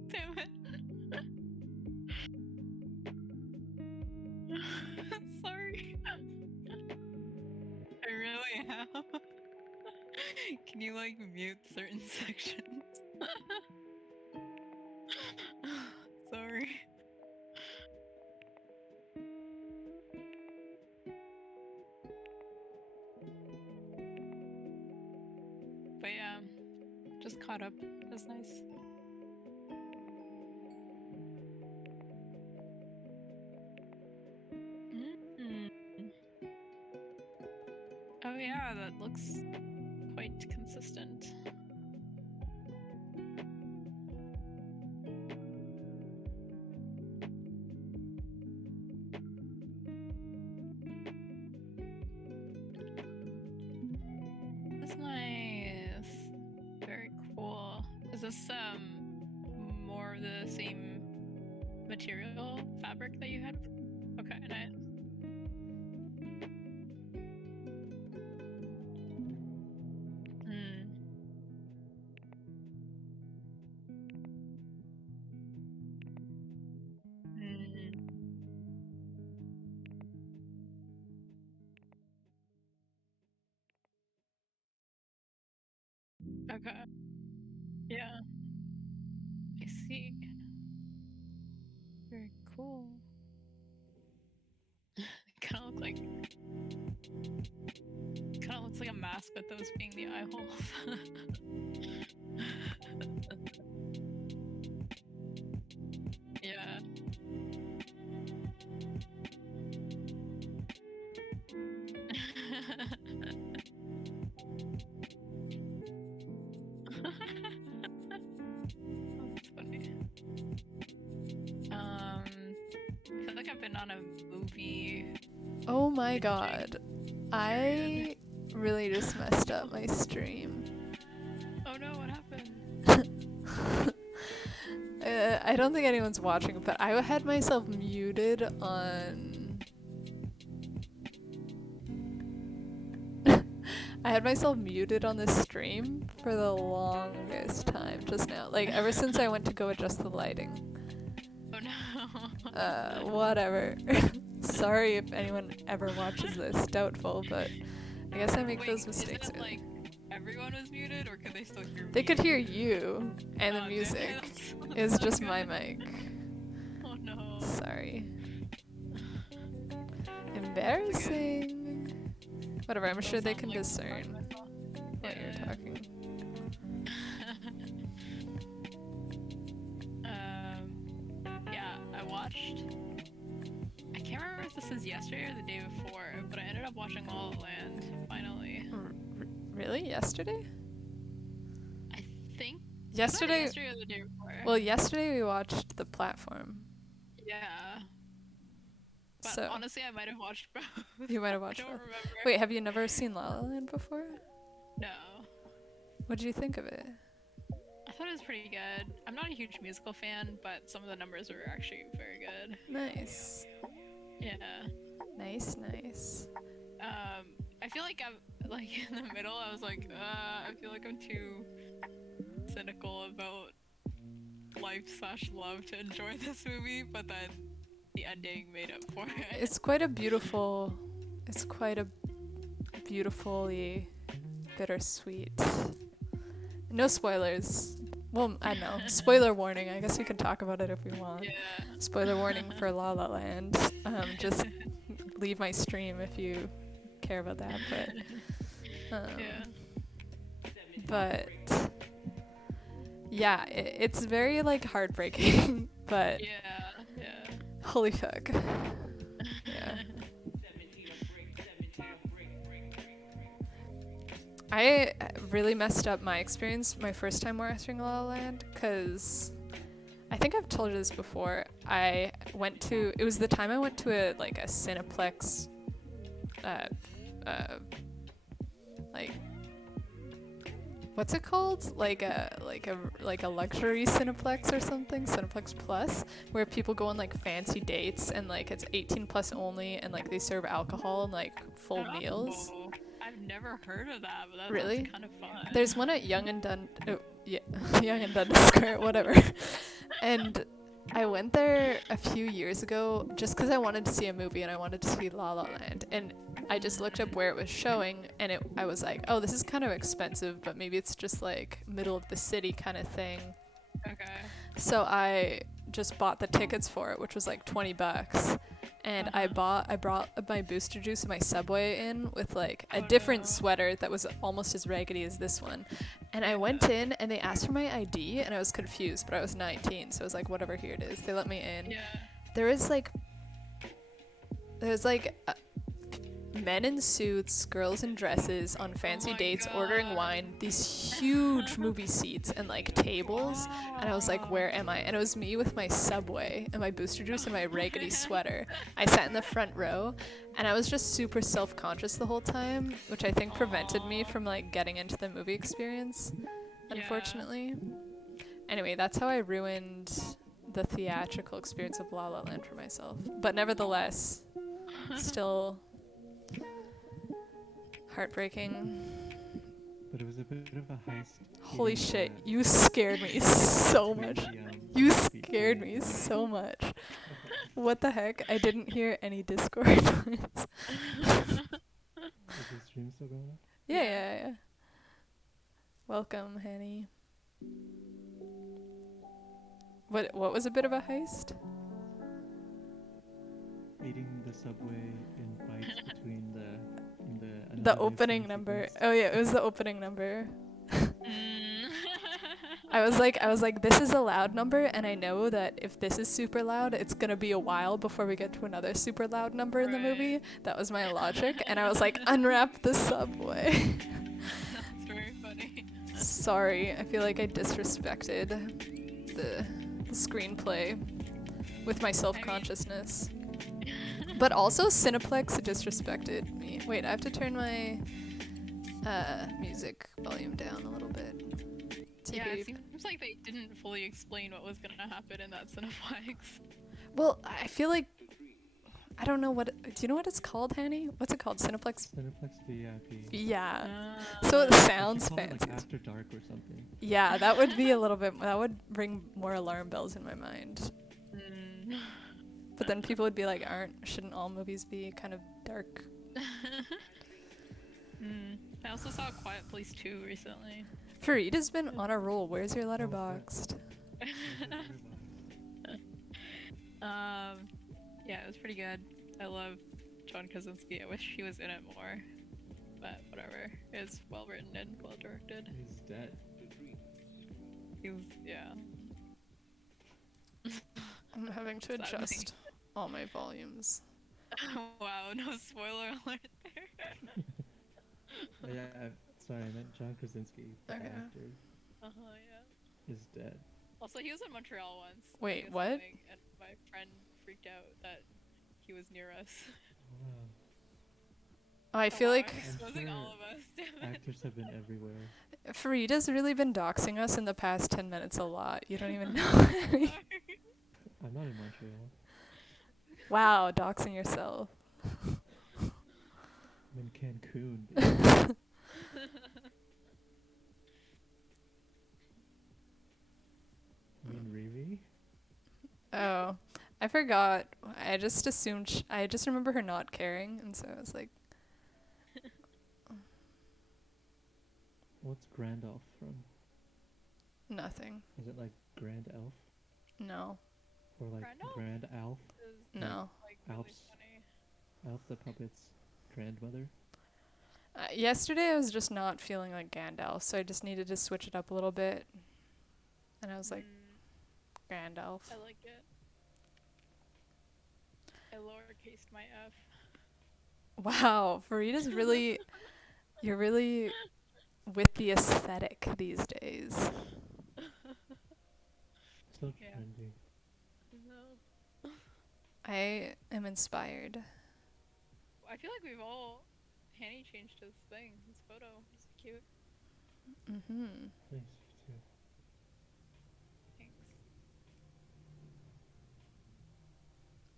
damn it. Sorry. I really am. Can you like mute certain sections? Sorry. But yeah, just caught up. That's nice. Oh yeah, that looks quite consistent. That's nice. Very cool. Is this more of the same material fabric that you had? Okay, nice. Okay. Yeah. I see. Very cool. Kind of looks like a mask with those being the eye holes. Yeah. That's funny. I feel like I've been on a movie. Oh my god. I really just messed up my stream. Oh no, what happened? I don't think anyone's watching, but I had myself muted on... I had myself muted on the stream for the longest time just now. Like, ever since I went to go adjust the lighting. Oh no. Whatever. Sorry if anyone ever watches this. Doubtful, but I guess I make those mistakes. Is it like everyone was muted, or could they still hear me? They could hear you, and the music is just my mic. Oh no. Sorry. Embarrassing. Whatever, I'm sure they can discern what you're talking. Yeah, I yesterday or the day before, but I ended up watching La La Land finally. Really? Yesterday? I think Yesterday? yesterday or the day before. Well, yesterday we watched The Platform. Yeah. But So honestly, I might have watched both. you might have I watched don't both. remember. Wait, have you never seen La La Land before? No. What did you think of it? I thought it was pretty good. I'm not a huge musical fan, but some of the numbers were actually very good. Nice. Yeah. Nice, nice. I feel like I'm like in the middle. I was like, I feel like I'm too cynical about life/love to enjoy this movie, but then the ending made up for it. It's quite a beautifully bittersweet. No spoilers. Well, I know. Spoiler warning. I guess we can talk about it if we want. Yeah. Spoiler warning for La La Land. Just leave my stream if you care about that. But yeah, it's very like heartbreaking. But Yeah. holy fuck. Yeah. I really messed up my experience my first time watching La La Land because I think I've told you this before. It was the time I went to a Cineplex, like, what's it called? Like a luxury Cineplex or something, Cineplex Plus, where people go on like fancy dates and like it's 18 plus only and like they serve alcohol and like full meals. I've never heard of that, but that Really? sounds kind of fun. There's one at Young and Young and Dundas Square, whatever. And I went there a few years ago just because I wanted to see a movie and I wanted to see La La Land. And I just looked up where it was showing and I was like, oh, this is kind of expensive, but maybe it's just like middle of the city kind of thing. Okay. So I just bought the tickets for it, which was like $20. And I brought my booster juice and my Subway in with like a different sweater that was almost as raggedy as this one. And I went in and they asked for my ID and I was confused, but I was 19, so I was like, whatever, here it is. They let me in. Yeah. There's men in suits, girls in dresses on fancy dates ordering wine, these huge movie seats and like tables, and I was like, where am I? And it was me with my Subway and my booster juice and my raggedy sweater. I sat in the front row and I was just super self-conscious the whole time, which I think prevented me from like getting into the movie experience, unfortunately. Anyway, that's how I ruined the theatrical experience of La La Land for myself. But nevertheless, still heartbreaking. But it was a bit of a heist. Holy shit, you scared me so much. You scared me so much. What the heck? I didn't hear any Discord noise. Is the stream still going on? Yeah. Welcome, Henny. What was a bit of a heist? Eating the Subway in bites between the opening number. Oh yeah, it was the opening number. I was like, this is a loud number, and I know that if this is super loud, it's gonna be a while before we get to another super loud number in the movie. That was my logic, and I was like, unwrap the Subway. That's very funny. Sorry, I feel like I disrespected the screenplay with my self-consciousness. But also Cineplex disrespected me. Wait, I have to turn my music volume down a little bit. Yeah, it seems like they didn't fully explain what was gonna happen in that Cineplex. Well, I feel like I don't know what. Do you know what it's called, Hanny? What's it called? Cineplex. Cineplex VIP. Yeah. So it sounds fancy. fancy. Like After Dark or something. Yeah, that would be a little bit. That would ring more alarm bells in my mind. But then people would be like, shouldn't all movies be kind of dark? I also saw Quiet Place 2 recently. Fareed has been on a roll. Where's your Letterboxd? Yeah, it was pretty good. I love John Krasinski. I wish he was in it more. But whatever. It's well written and well directed. He's dead. Yeah. I'm having to adjust all my volumes. Wow, no spoiler alert there. Yeah, sorry, I meant John Krasinski, the Okay. actor, Yeah. is dead. Also, he was in Montreal once when he Wait, was what? filming, and my friend freaked out that he was near us. Wow. Oh, I Oh feel wow, like I'm I'm exposing sure all of us. Damn it. actors have been everywhere. Farida's really been doxing us in the past 10 minutes a lot. You don't even know. Sorry. I'm not in Montreal. Wow, doxing yourself. I'm in Cancun, baby. Me and Riri? Oh, I forgot. I just assumed. I just remember her not caring, and so I was like, What's Grand Elf from? nothing. Is it like Grand Elf? No, Or like Randolph Grand Alf? is Like no. like really Alf's funny. Alf the puppet's grandmother? Yesterday I was just not feeling like Gandalf, so I just needed to switch it up a little bit, and I was like, Gandalf. I like it. I lowercased my F. Wow, Farida's really. You're really with the aesthetic these days. So Yeah. trendy. No. I am inspired. I feel like we've all. Hanny changed his thing, his photo. It's cute. Mm-hmm. Thanks, you too. Thanks.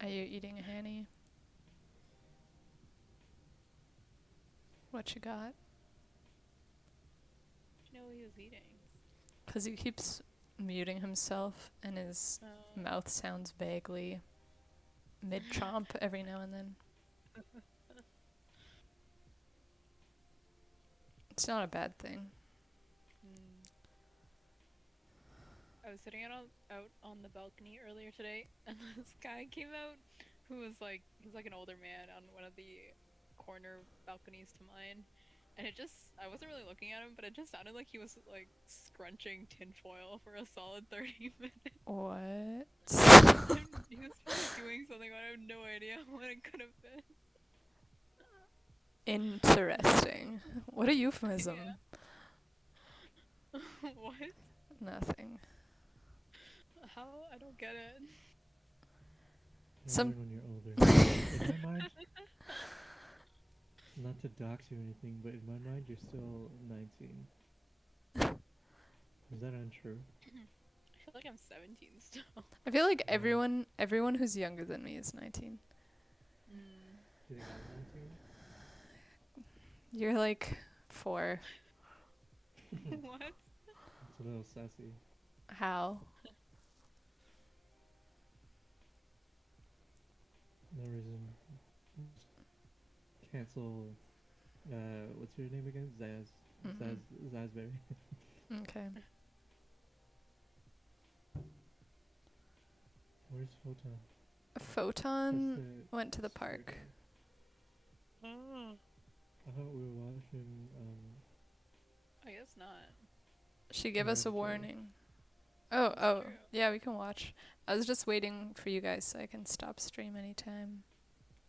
Are you eating a Hanny? What you got? Did you know what he was eating? Because he keeps muting himself and his Oh. mouth sounds vaguely mid-chomp every now and then. It's not a bad thing. I was sitting out on the balcony earlier today, and this guy came out who was like, he's like an older man on one of the corner balconies to mine. And I wasn't really looking at him, but it just sounded like he was like scrunching tinfoil for a solid 30 minutes. What? He was probably doing something, but I have no idea what it could have been. Interesting. What a euphemism. Yeah. What? Nothing. How? I don't get it. You'll Some. learn when you're older. In my mind, not to dox you or anything, but in my mind, you're still 19. Is that untrue? I feel like I'm 17 still. I feel like everyone who's younger than me is 19. Do you think I'm 19? You're like 4. What? It's a little sassy. How? No reason. Just cancel. What's your name again? Zazberry. Okay. Where's Photon? Photon That's the went to the park. Oh. I thought we were watching. I guess not. She gave us a Hereditary. warning. Oh, That's true. yeah, we can watch. I was just waiting for you guys so I can stop stream anytime.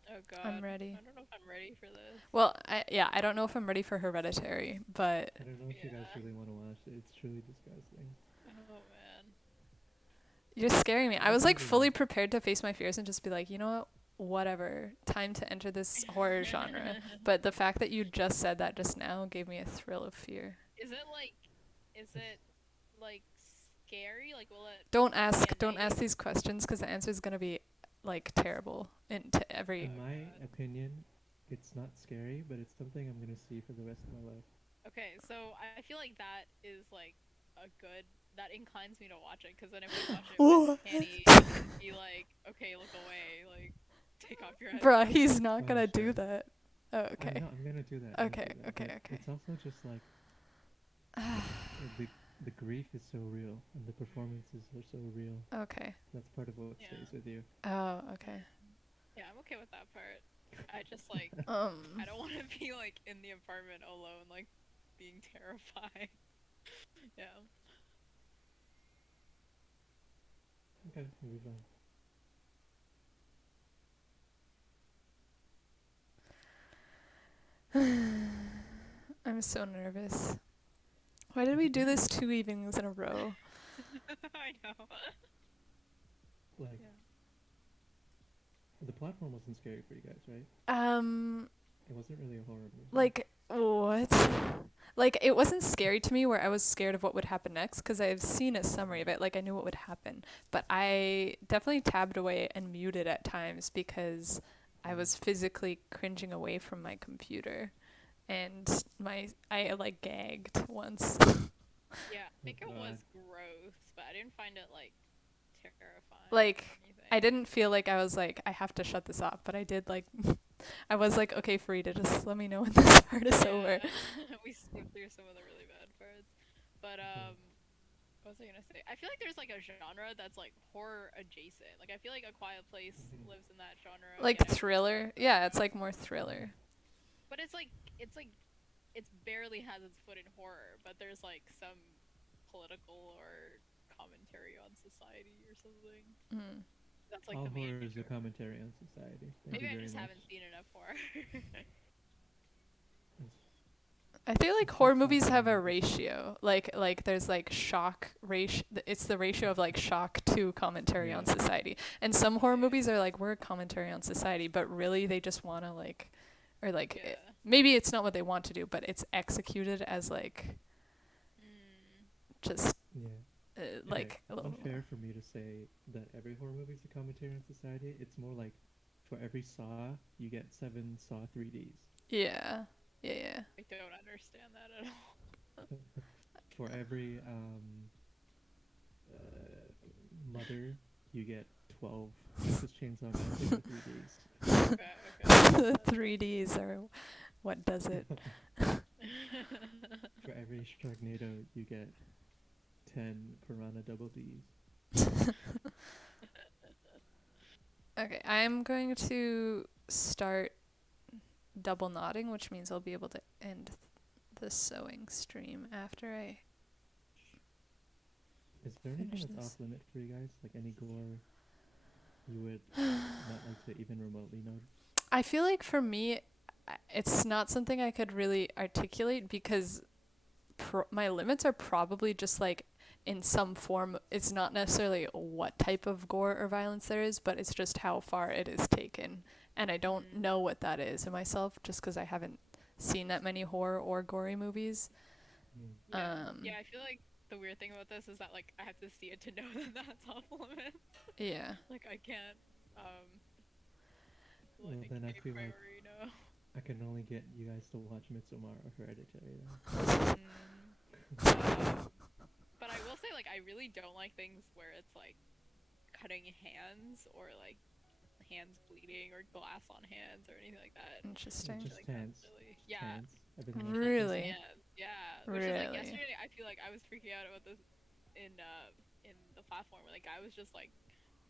Oh god. I'm ready. I don't know if I'm ready for this. Well, I don't know if I'm ready for Hereditary, but I don't know if you guys Yeah. really want to watch it. It's truly disgusting. Oh man. you're scaring me. I was like Maybe fully not. prepared to face my fears and just be like, you know what? Whatever. Time to enter this horror genre. But the fact that you just said that just now gave me a thrill of fear. Is it like scary? Like will it Don't be ask at don't ask night? these questions because the answer is going to be like terrible into every In my God. opinion, it's not scary, but it's something I'm gonna see for the rest of my life. Okay, so I feel like that is like that inclines me to watch it, because then if we watch it with Annie, it'd be like, okay, look away, like take off your Bruh, headphones. he's not Oh, going to do sure. that. Oh, okay. I'm gonna do that. I'm gonna Okay, do that. okay, But okay. it's also just like the grief is so real and the performances are so real. Okay. That's part of what Yeah. stays with you. Oh, okay. Yeah, I'm okay with that part. I just like I don't want to be like in the apartment alone, like being terrified. Yeah. Okay, you'll be fine. I'm so nervous. Why did we do this 2 evenings in a row? I know. Like, Yeah. the platform wasn't scary for you guys, right? Um, It wasn't really a horror movie. like, what? Like, it wasn't scary to me where I was scared of what would happen next because I've seen a summary of it. Like, I knew what would happen. But I definitely tabbed away and muted at times because I was physically cringing away from my computer. And I like gagged once. Yeah, I Oh think it god. was gross, but I didn't find it like terrifying Like, or I anything. didn't feel like I was like, I have to shut this off, but I did like, I was like, okay, Farida, just let me know when this part is over. Yeah, we skipped through some of the really bad parts. But Okay. what was I gonna say? I feel like there's like a genre that's like horror adjacent. Like I feel like A Quiet Place Mhm. lives in that genre. Like Get Out lives in that thriller. Yeah, it's genre. like more thriller. But it's like it's barely has its foot in horror, but there's like some political or commentary on society or something. Mm. That's like All the main horror is a genre. commentary on society. Thank Maybe you I very just much. haven't seen enough horror. I feel like It's horror just movies have background a noise. ratio. Like there's like shock ratio. It's the ratio of like shock to commentary Yeah. on society. And some horror Yeah, movies are like we're a commentary on society, but really they just want to like, or like yeah. maybe it's not what they want to do, but it's executed as like Mm. just Yeah. Okay. like a It's little unfair for me to say that every horror movie is a commentary on society. It's more like for every Saw, you get 7 Saw 3Ds. yeah, yeah, yeah. I don't understand that at all. For every Mother, you get 12 Texas Chainsaw Massacre 3Ds. Okay, okay, that makes The sense. 3Ds are what does it. For every Sharknado, you get 10 Piranha Double Ds. Okay, I'm going to start double knotting, which means I'll be able to end the sewing stream after I Is there anything finish that's off this. limit for you guys? Like any gore you would not like to even remotely note? I feel like for me, it's not something I could really articulate because my limits are probably just like in some form. It's not necessarily what type of gore or violence there is, but it's just how far it is taken. And I don't Mm. know what that is in myself just because I haven't seen that many horror or gory movies. Hmm. Yeah, yeah. I feel like the weird thing about this is that like I have to see it to know that that's off limits. Yeah. Like I can't, um, Well, like then I a feel like priori know. I can only get you guys to watch Midsommar or Hereditary then. Mm. But I will say like I really don't like things where it's like cutting hands or like hands bleeding or glass on hands or anything like that. Interesting. I feel Just like that's hands. really Just yeah. hands. Everything else is just Just Really? hands. hands, yeah. Which is like Really? yesterday. I feel like I was freaking out about this in the platform where the guy was just like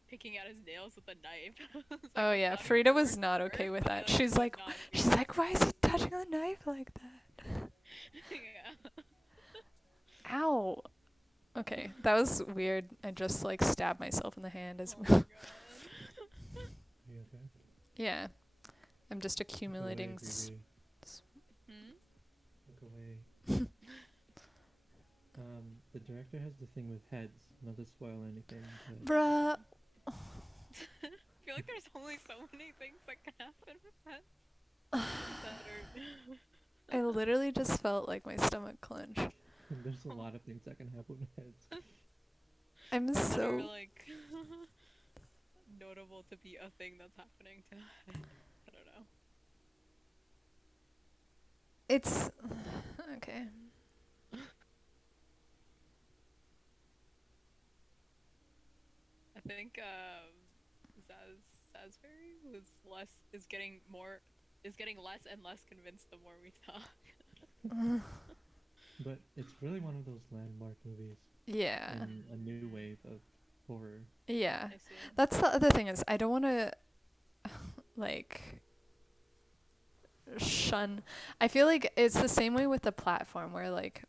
picking at his nails with a knife. I was like, Oh that's yeah, not even Frida the was worst not part, okay with but I that. like She's would like, not do she's that. like, why is he touching the knife like that? Yeah. Ow. Okay, that was weird. I just like stabbed myself in the hand as Oh my well. god. Are you okay? Yeah, I'm just Look away, accumulating. Riri. Hmm? Look away. The director has the thing with heads. Not to spoil anything, but Bruh. I feel like there's only so many things that can happen with that. That are. I literally just felt like my stomach clench. there's a lot of things that can happen with heads. I'm That are so. like notable to be a thing that's happening to. I don't know. It's. Okay. I think Sasberry was less is getting less and less convinced the more we talk. But it's really one of those landmark movies Yeah. in a new wave of horror. Yeah. I see. That's the other thing is I don't want to like shun. I feel like it's the same way with the platform where like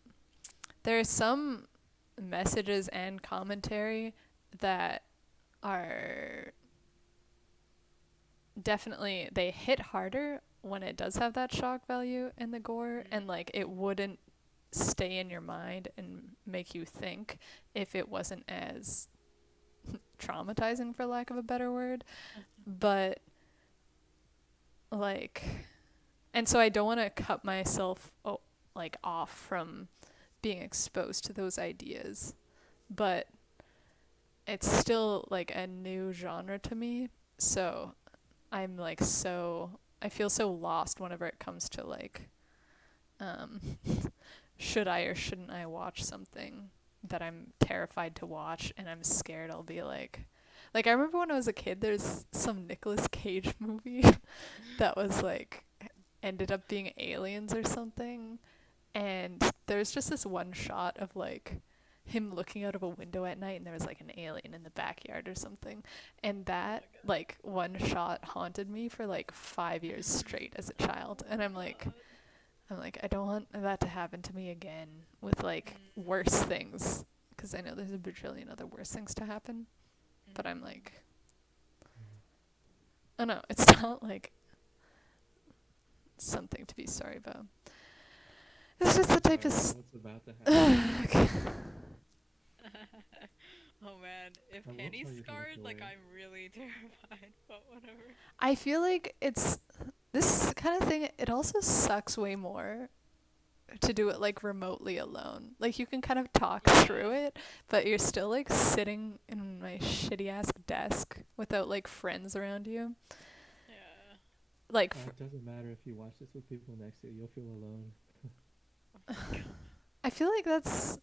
there are some messages and commentary that are definitely they hit harder when it does have that shock value and the gore, and Mm. like it wouldn't stay in your mind and make you think if it wasn't as traumatizing, for lack of a better word. But like, and so I don't want to cut myself like off from being exposed to those ideas, but it's still like a new genre to me. So I'm like I feel so lost whenever it comes to like um should I or shouldn't I watch something that I'm terrified to watch and I'm scared I'll be like I remember when I was a kid there's some Nicolas Cage movie that was like ended up being aliens or something, and there's just this one shot of like him looking out of a window at night and there was like an alien in the backyard or something, and Oh that my god. like one shot haunted me for like 5 years straight as a child, Oh and my I'm god. like I don't want that to happen to me again with like Mm. worse things, because I know there's a bajillion other worse things to happen, but I'm Mm. like, oh no, it's not like something to be sorry about. It's just the type Sorry of about what's about to happen. Oh man, if I won't Penny's tell you how much scarred, to like worry. I'm really terrified, but whatever. I feel like it's this kind of thing. It also sucks way more to do it like remotely alone. Like you can kind of talk through Yeah. it, but you're still like sitting in my shitty ass desk without like friends around you. Yeah. Like It doesn't matter if you watch this with people next to you, you'll feel alone. Oh my god. I feel like that's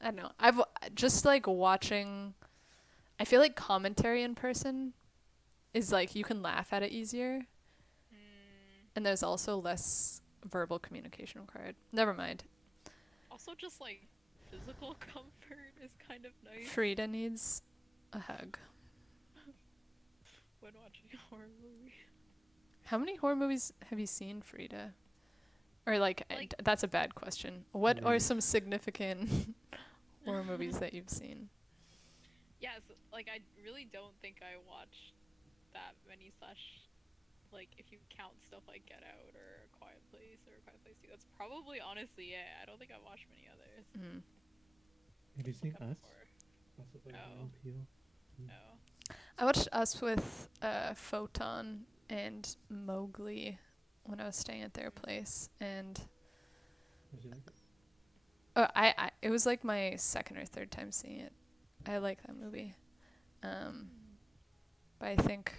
I don't know. I've just like watching. I feel like commentary in person is like you can laugh at it easier, Mm. and there's also less verbal communication required. Never mind. Also, just like physical comfort is kind of nice Frida needs a hug. when watching a horror movie. How many horror movies have you seen, Frida? Or like, Like, that's a bad question. What are 3. some significant horror movies that you've seen? yes, like I really don't think I watched that many slash like if you count stuff like Get Out or Quiet Place or Quiet Place 2, that's probably honestly it. I don't think I watched many others. Mm. Have you What seen kind of Us? horror? Also by Oh, Jordan Peele. Mm. oh. I watched Us with Photon and Mowgli when I was staying at their Mm. place, and How'd you like it? it was like my second or third time seeing it. I like that movie. Um, Mm. but I think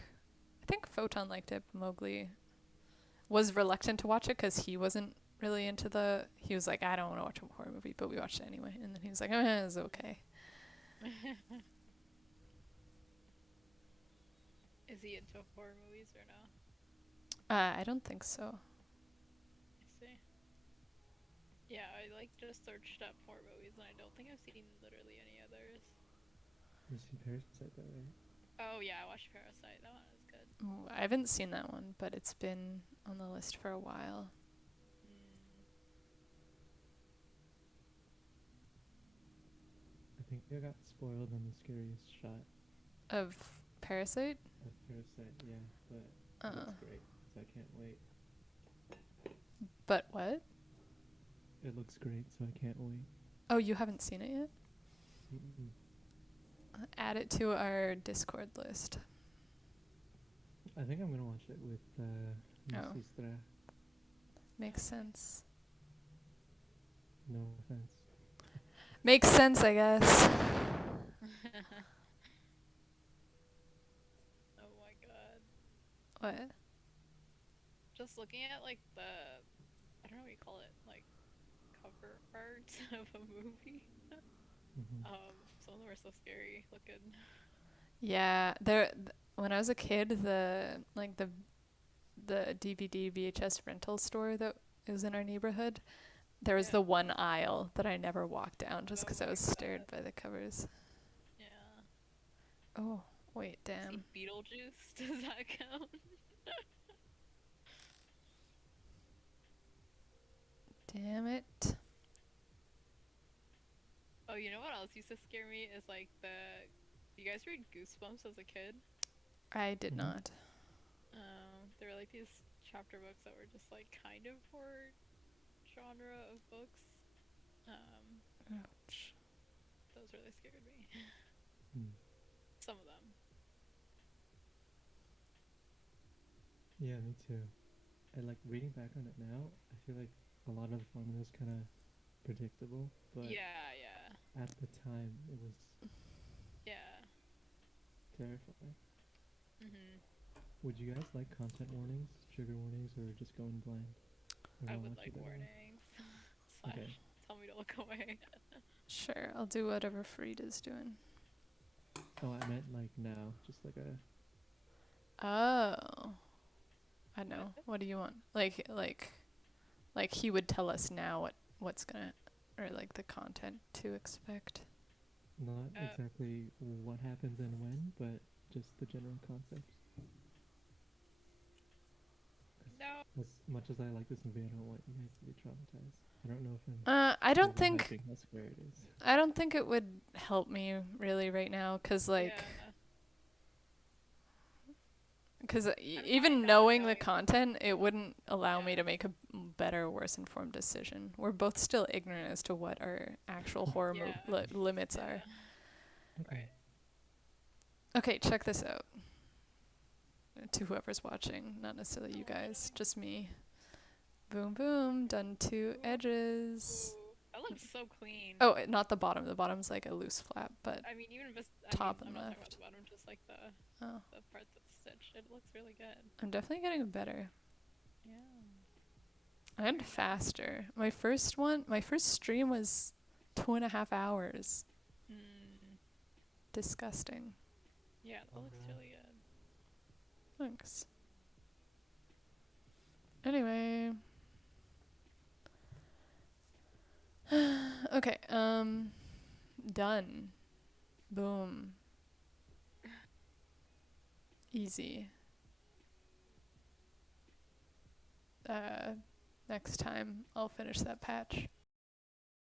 Photon liked it. Mowgli was reluctant to watch it because he wasn't really into the. He was like, I don't want to watch a horror movie, but we watched it anyway. And then he was like, it's okay. Is he into horror movies or no? I don't think so. I see. Yeah, I like just searched up horror movies and I don't think I've seen literally any others. You've seen Parasite though, right? Oh yeah, I watched Parasite. That one was good. Ooh, I haven't seen that one, but it's been on the list for a while. Mm. I think I got spoiled on the scariest shot Of Parasite? of Parasite, yeah, but it Uh, looks great, so I can't wait. but what? It looks great, so I can't wait. Oh, you haven't seen it yet? Mm-mm. Add it to our Discord list. I think I'm gonna watch it with mi Oh, sister. makes sense. No offense. Makes sense, I guess. Oh my god. What? Just looking at like the I don't know what you call it, like cover art of a movie. Mm-hmm. Some of them are so scary looking. Yeah, when I was a kid, the DVD VHS rental store that was in our neighborhood, there was Yeah. the one aisle that I never walked down just Oh because I my was god. stared by the covers. Yeah. Oh, wait, See damn. Beetlejuice? Does that count? Damn it. Oh, you know what else used to scare me is like the. You guys read Goosebumps as a kid? I did Mm-hmm. not. There were like these chapter books that were just like kind of horror genre of books. Um, Ouch. those really scared me. Mm. Some of them. Yeah, me too. And like reading back on it now, I feel like a lot of the formula is kind of predictable, but Yeah, yeah, at the time it was yeah. terrifying. Mhm. Would you guys like content warnings, trigger warnings, or just going blind? Or I not would watch like it at all? warnings. Okay. Slash, tell me to look away. Sure, I'll do whatever Frida's doing. Oh, I meant like now, just like a Oh. I What? know. What do you want? Like he would tell us now what's gonna, or like the content to expect. not Uh, exactly what happens and when, but just the general concept. no. As much as I like this movie, I don't want you guys to be traumatized. I don't know if I'm I don't think overhyping how scary it is. I don't think it would help me really right now, cause like, Yeah. cause I'm fine even not knowing the knowing. content, it wouldn't allow me Yeah. to make a better, worse informed decision. We're both still ignorant as to what our actual horror Yeah. limits are. Yeah. Okay. Right. Okay, check this out. To whoever's watching, not necessarily you Oh, guys, just me. Boom, boom, done 2 edges. Ooh, that looks so clean. Oh, not the bottom. The bottom's like a loose flap, but I mean, even if it's, I mean, top I'm and not talking about left. the bottom, just like Oh, the part that's stitched. It looks really good. I'm definitely getting better Yeah. and faster. My first stream was 2.5 hours. Hmm. Disgusting. Yeah, that Oh looks god. really good. Thanks. Anyway. Okay, done. Boom. Easy. Next time I'll finish that patch.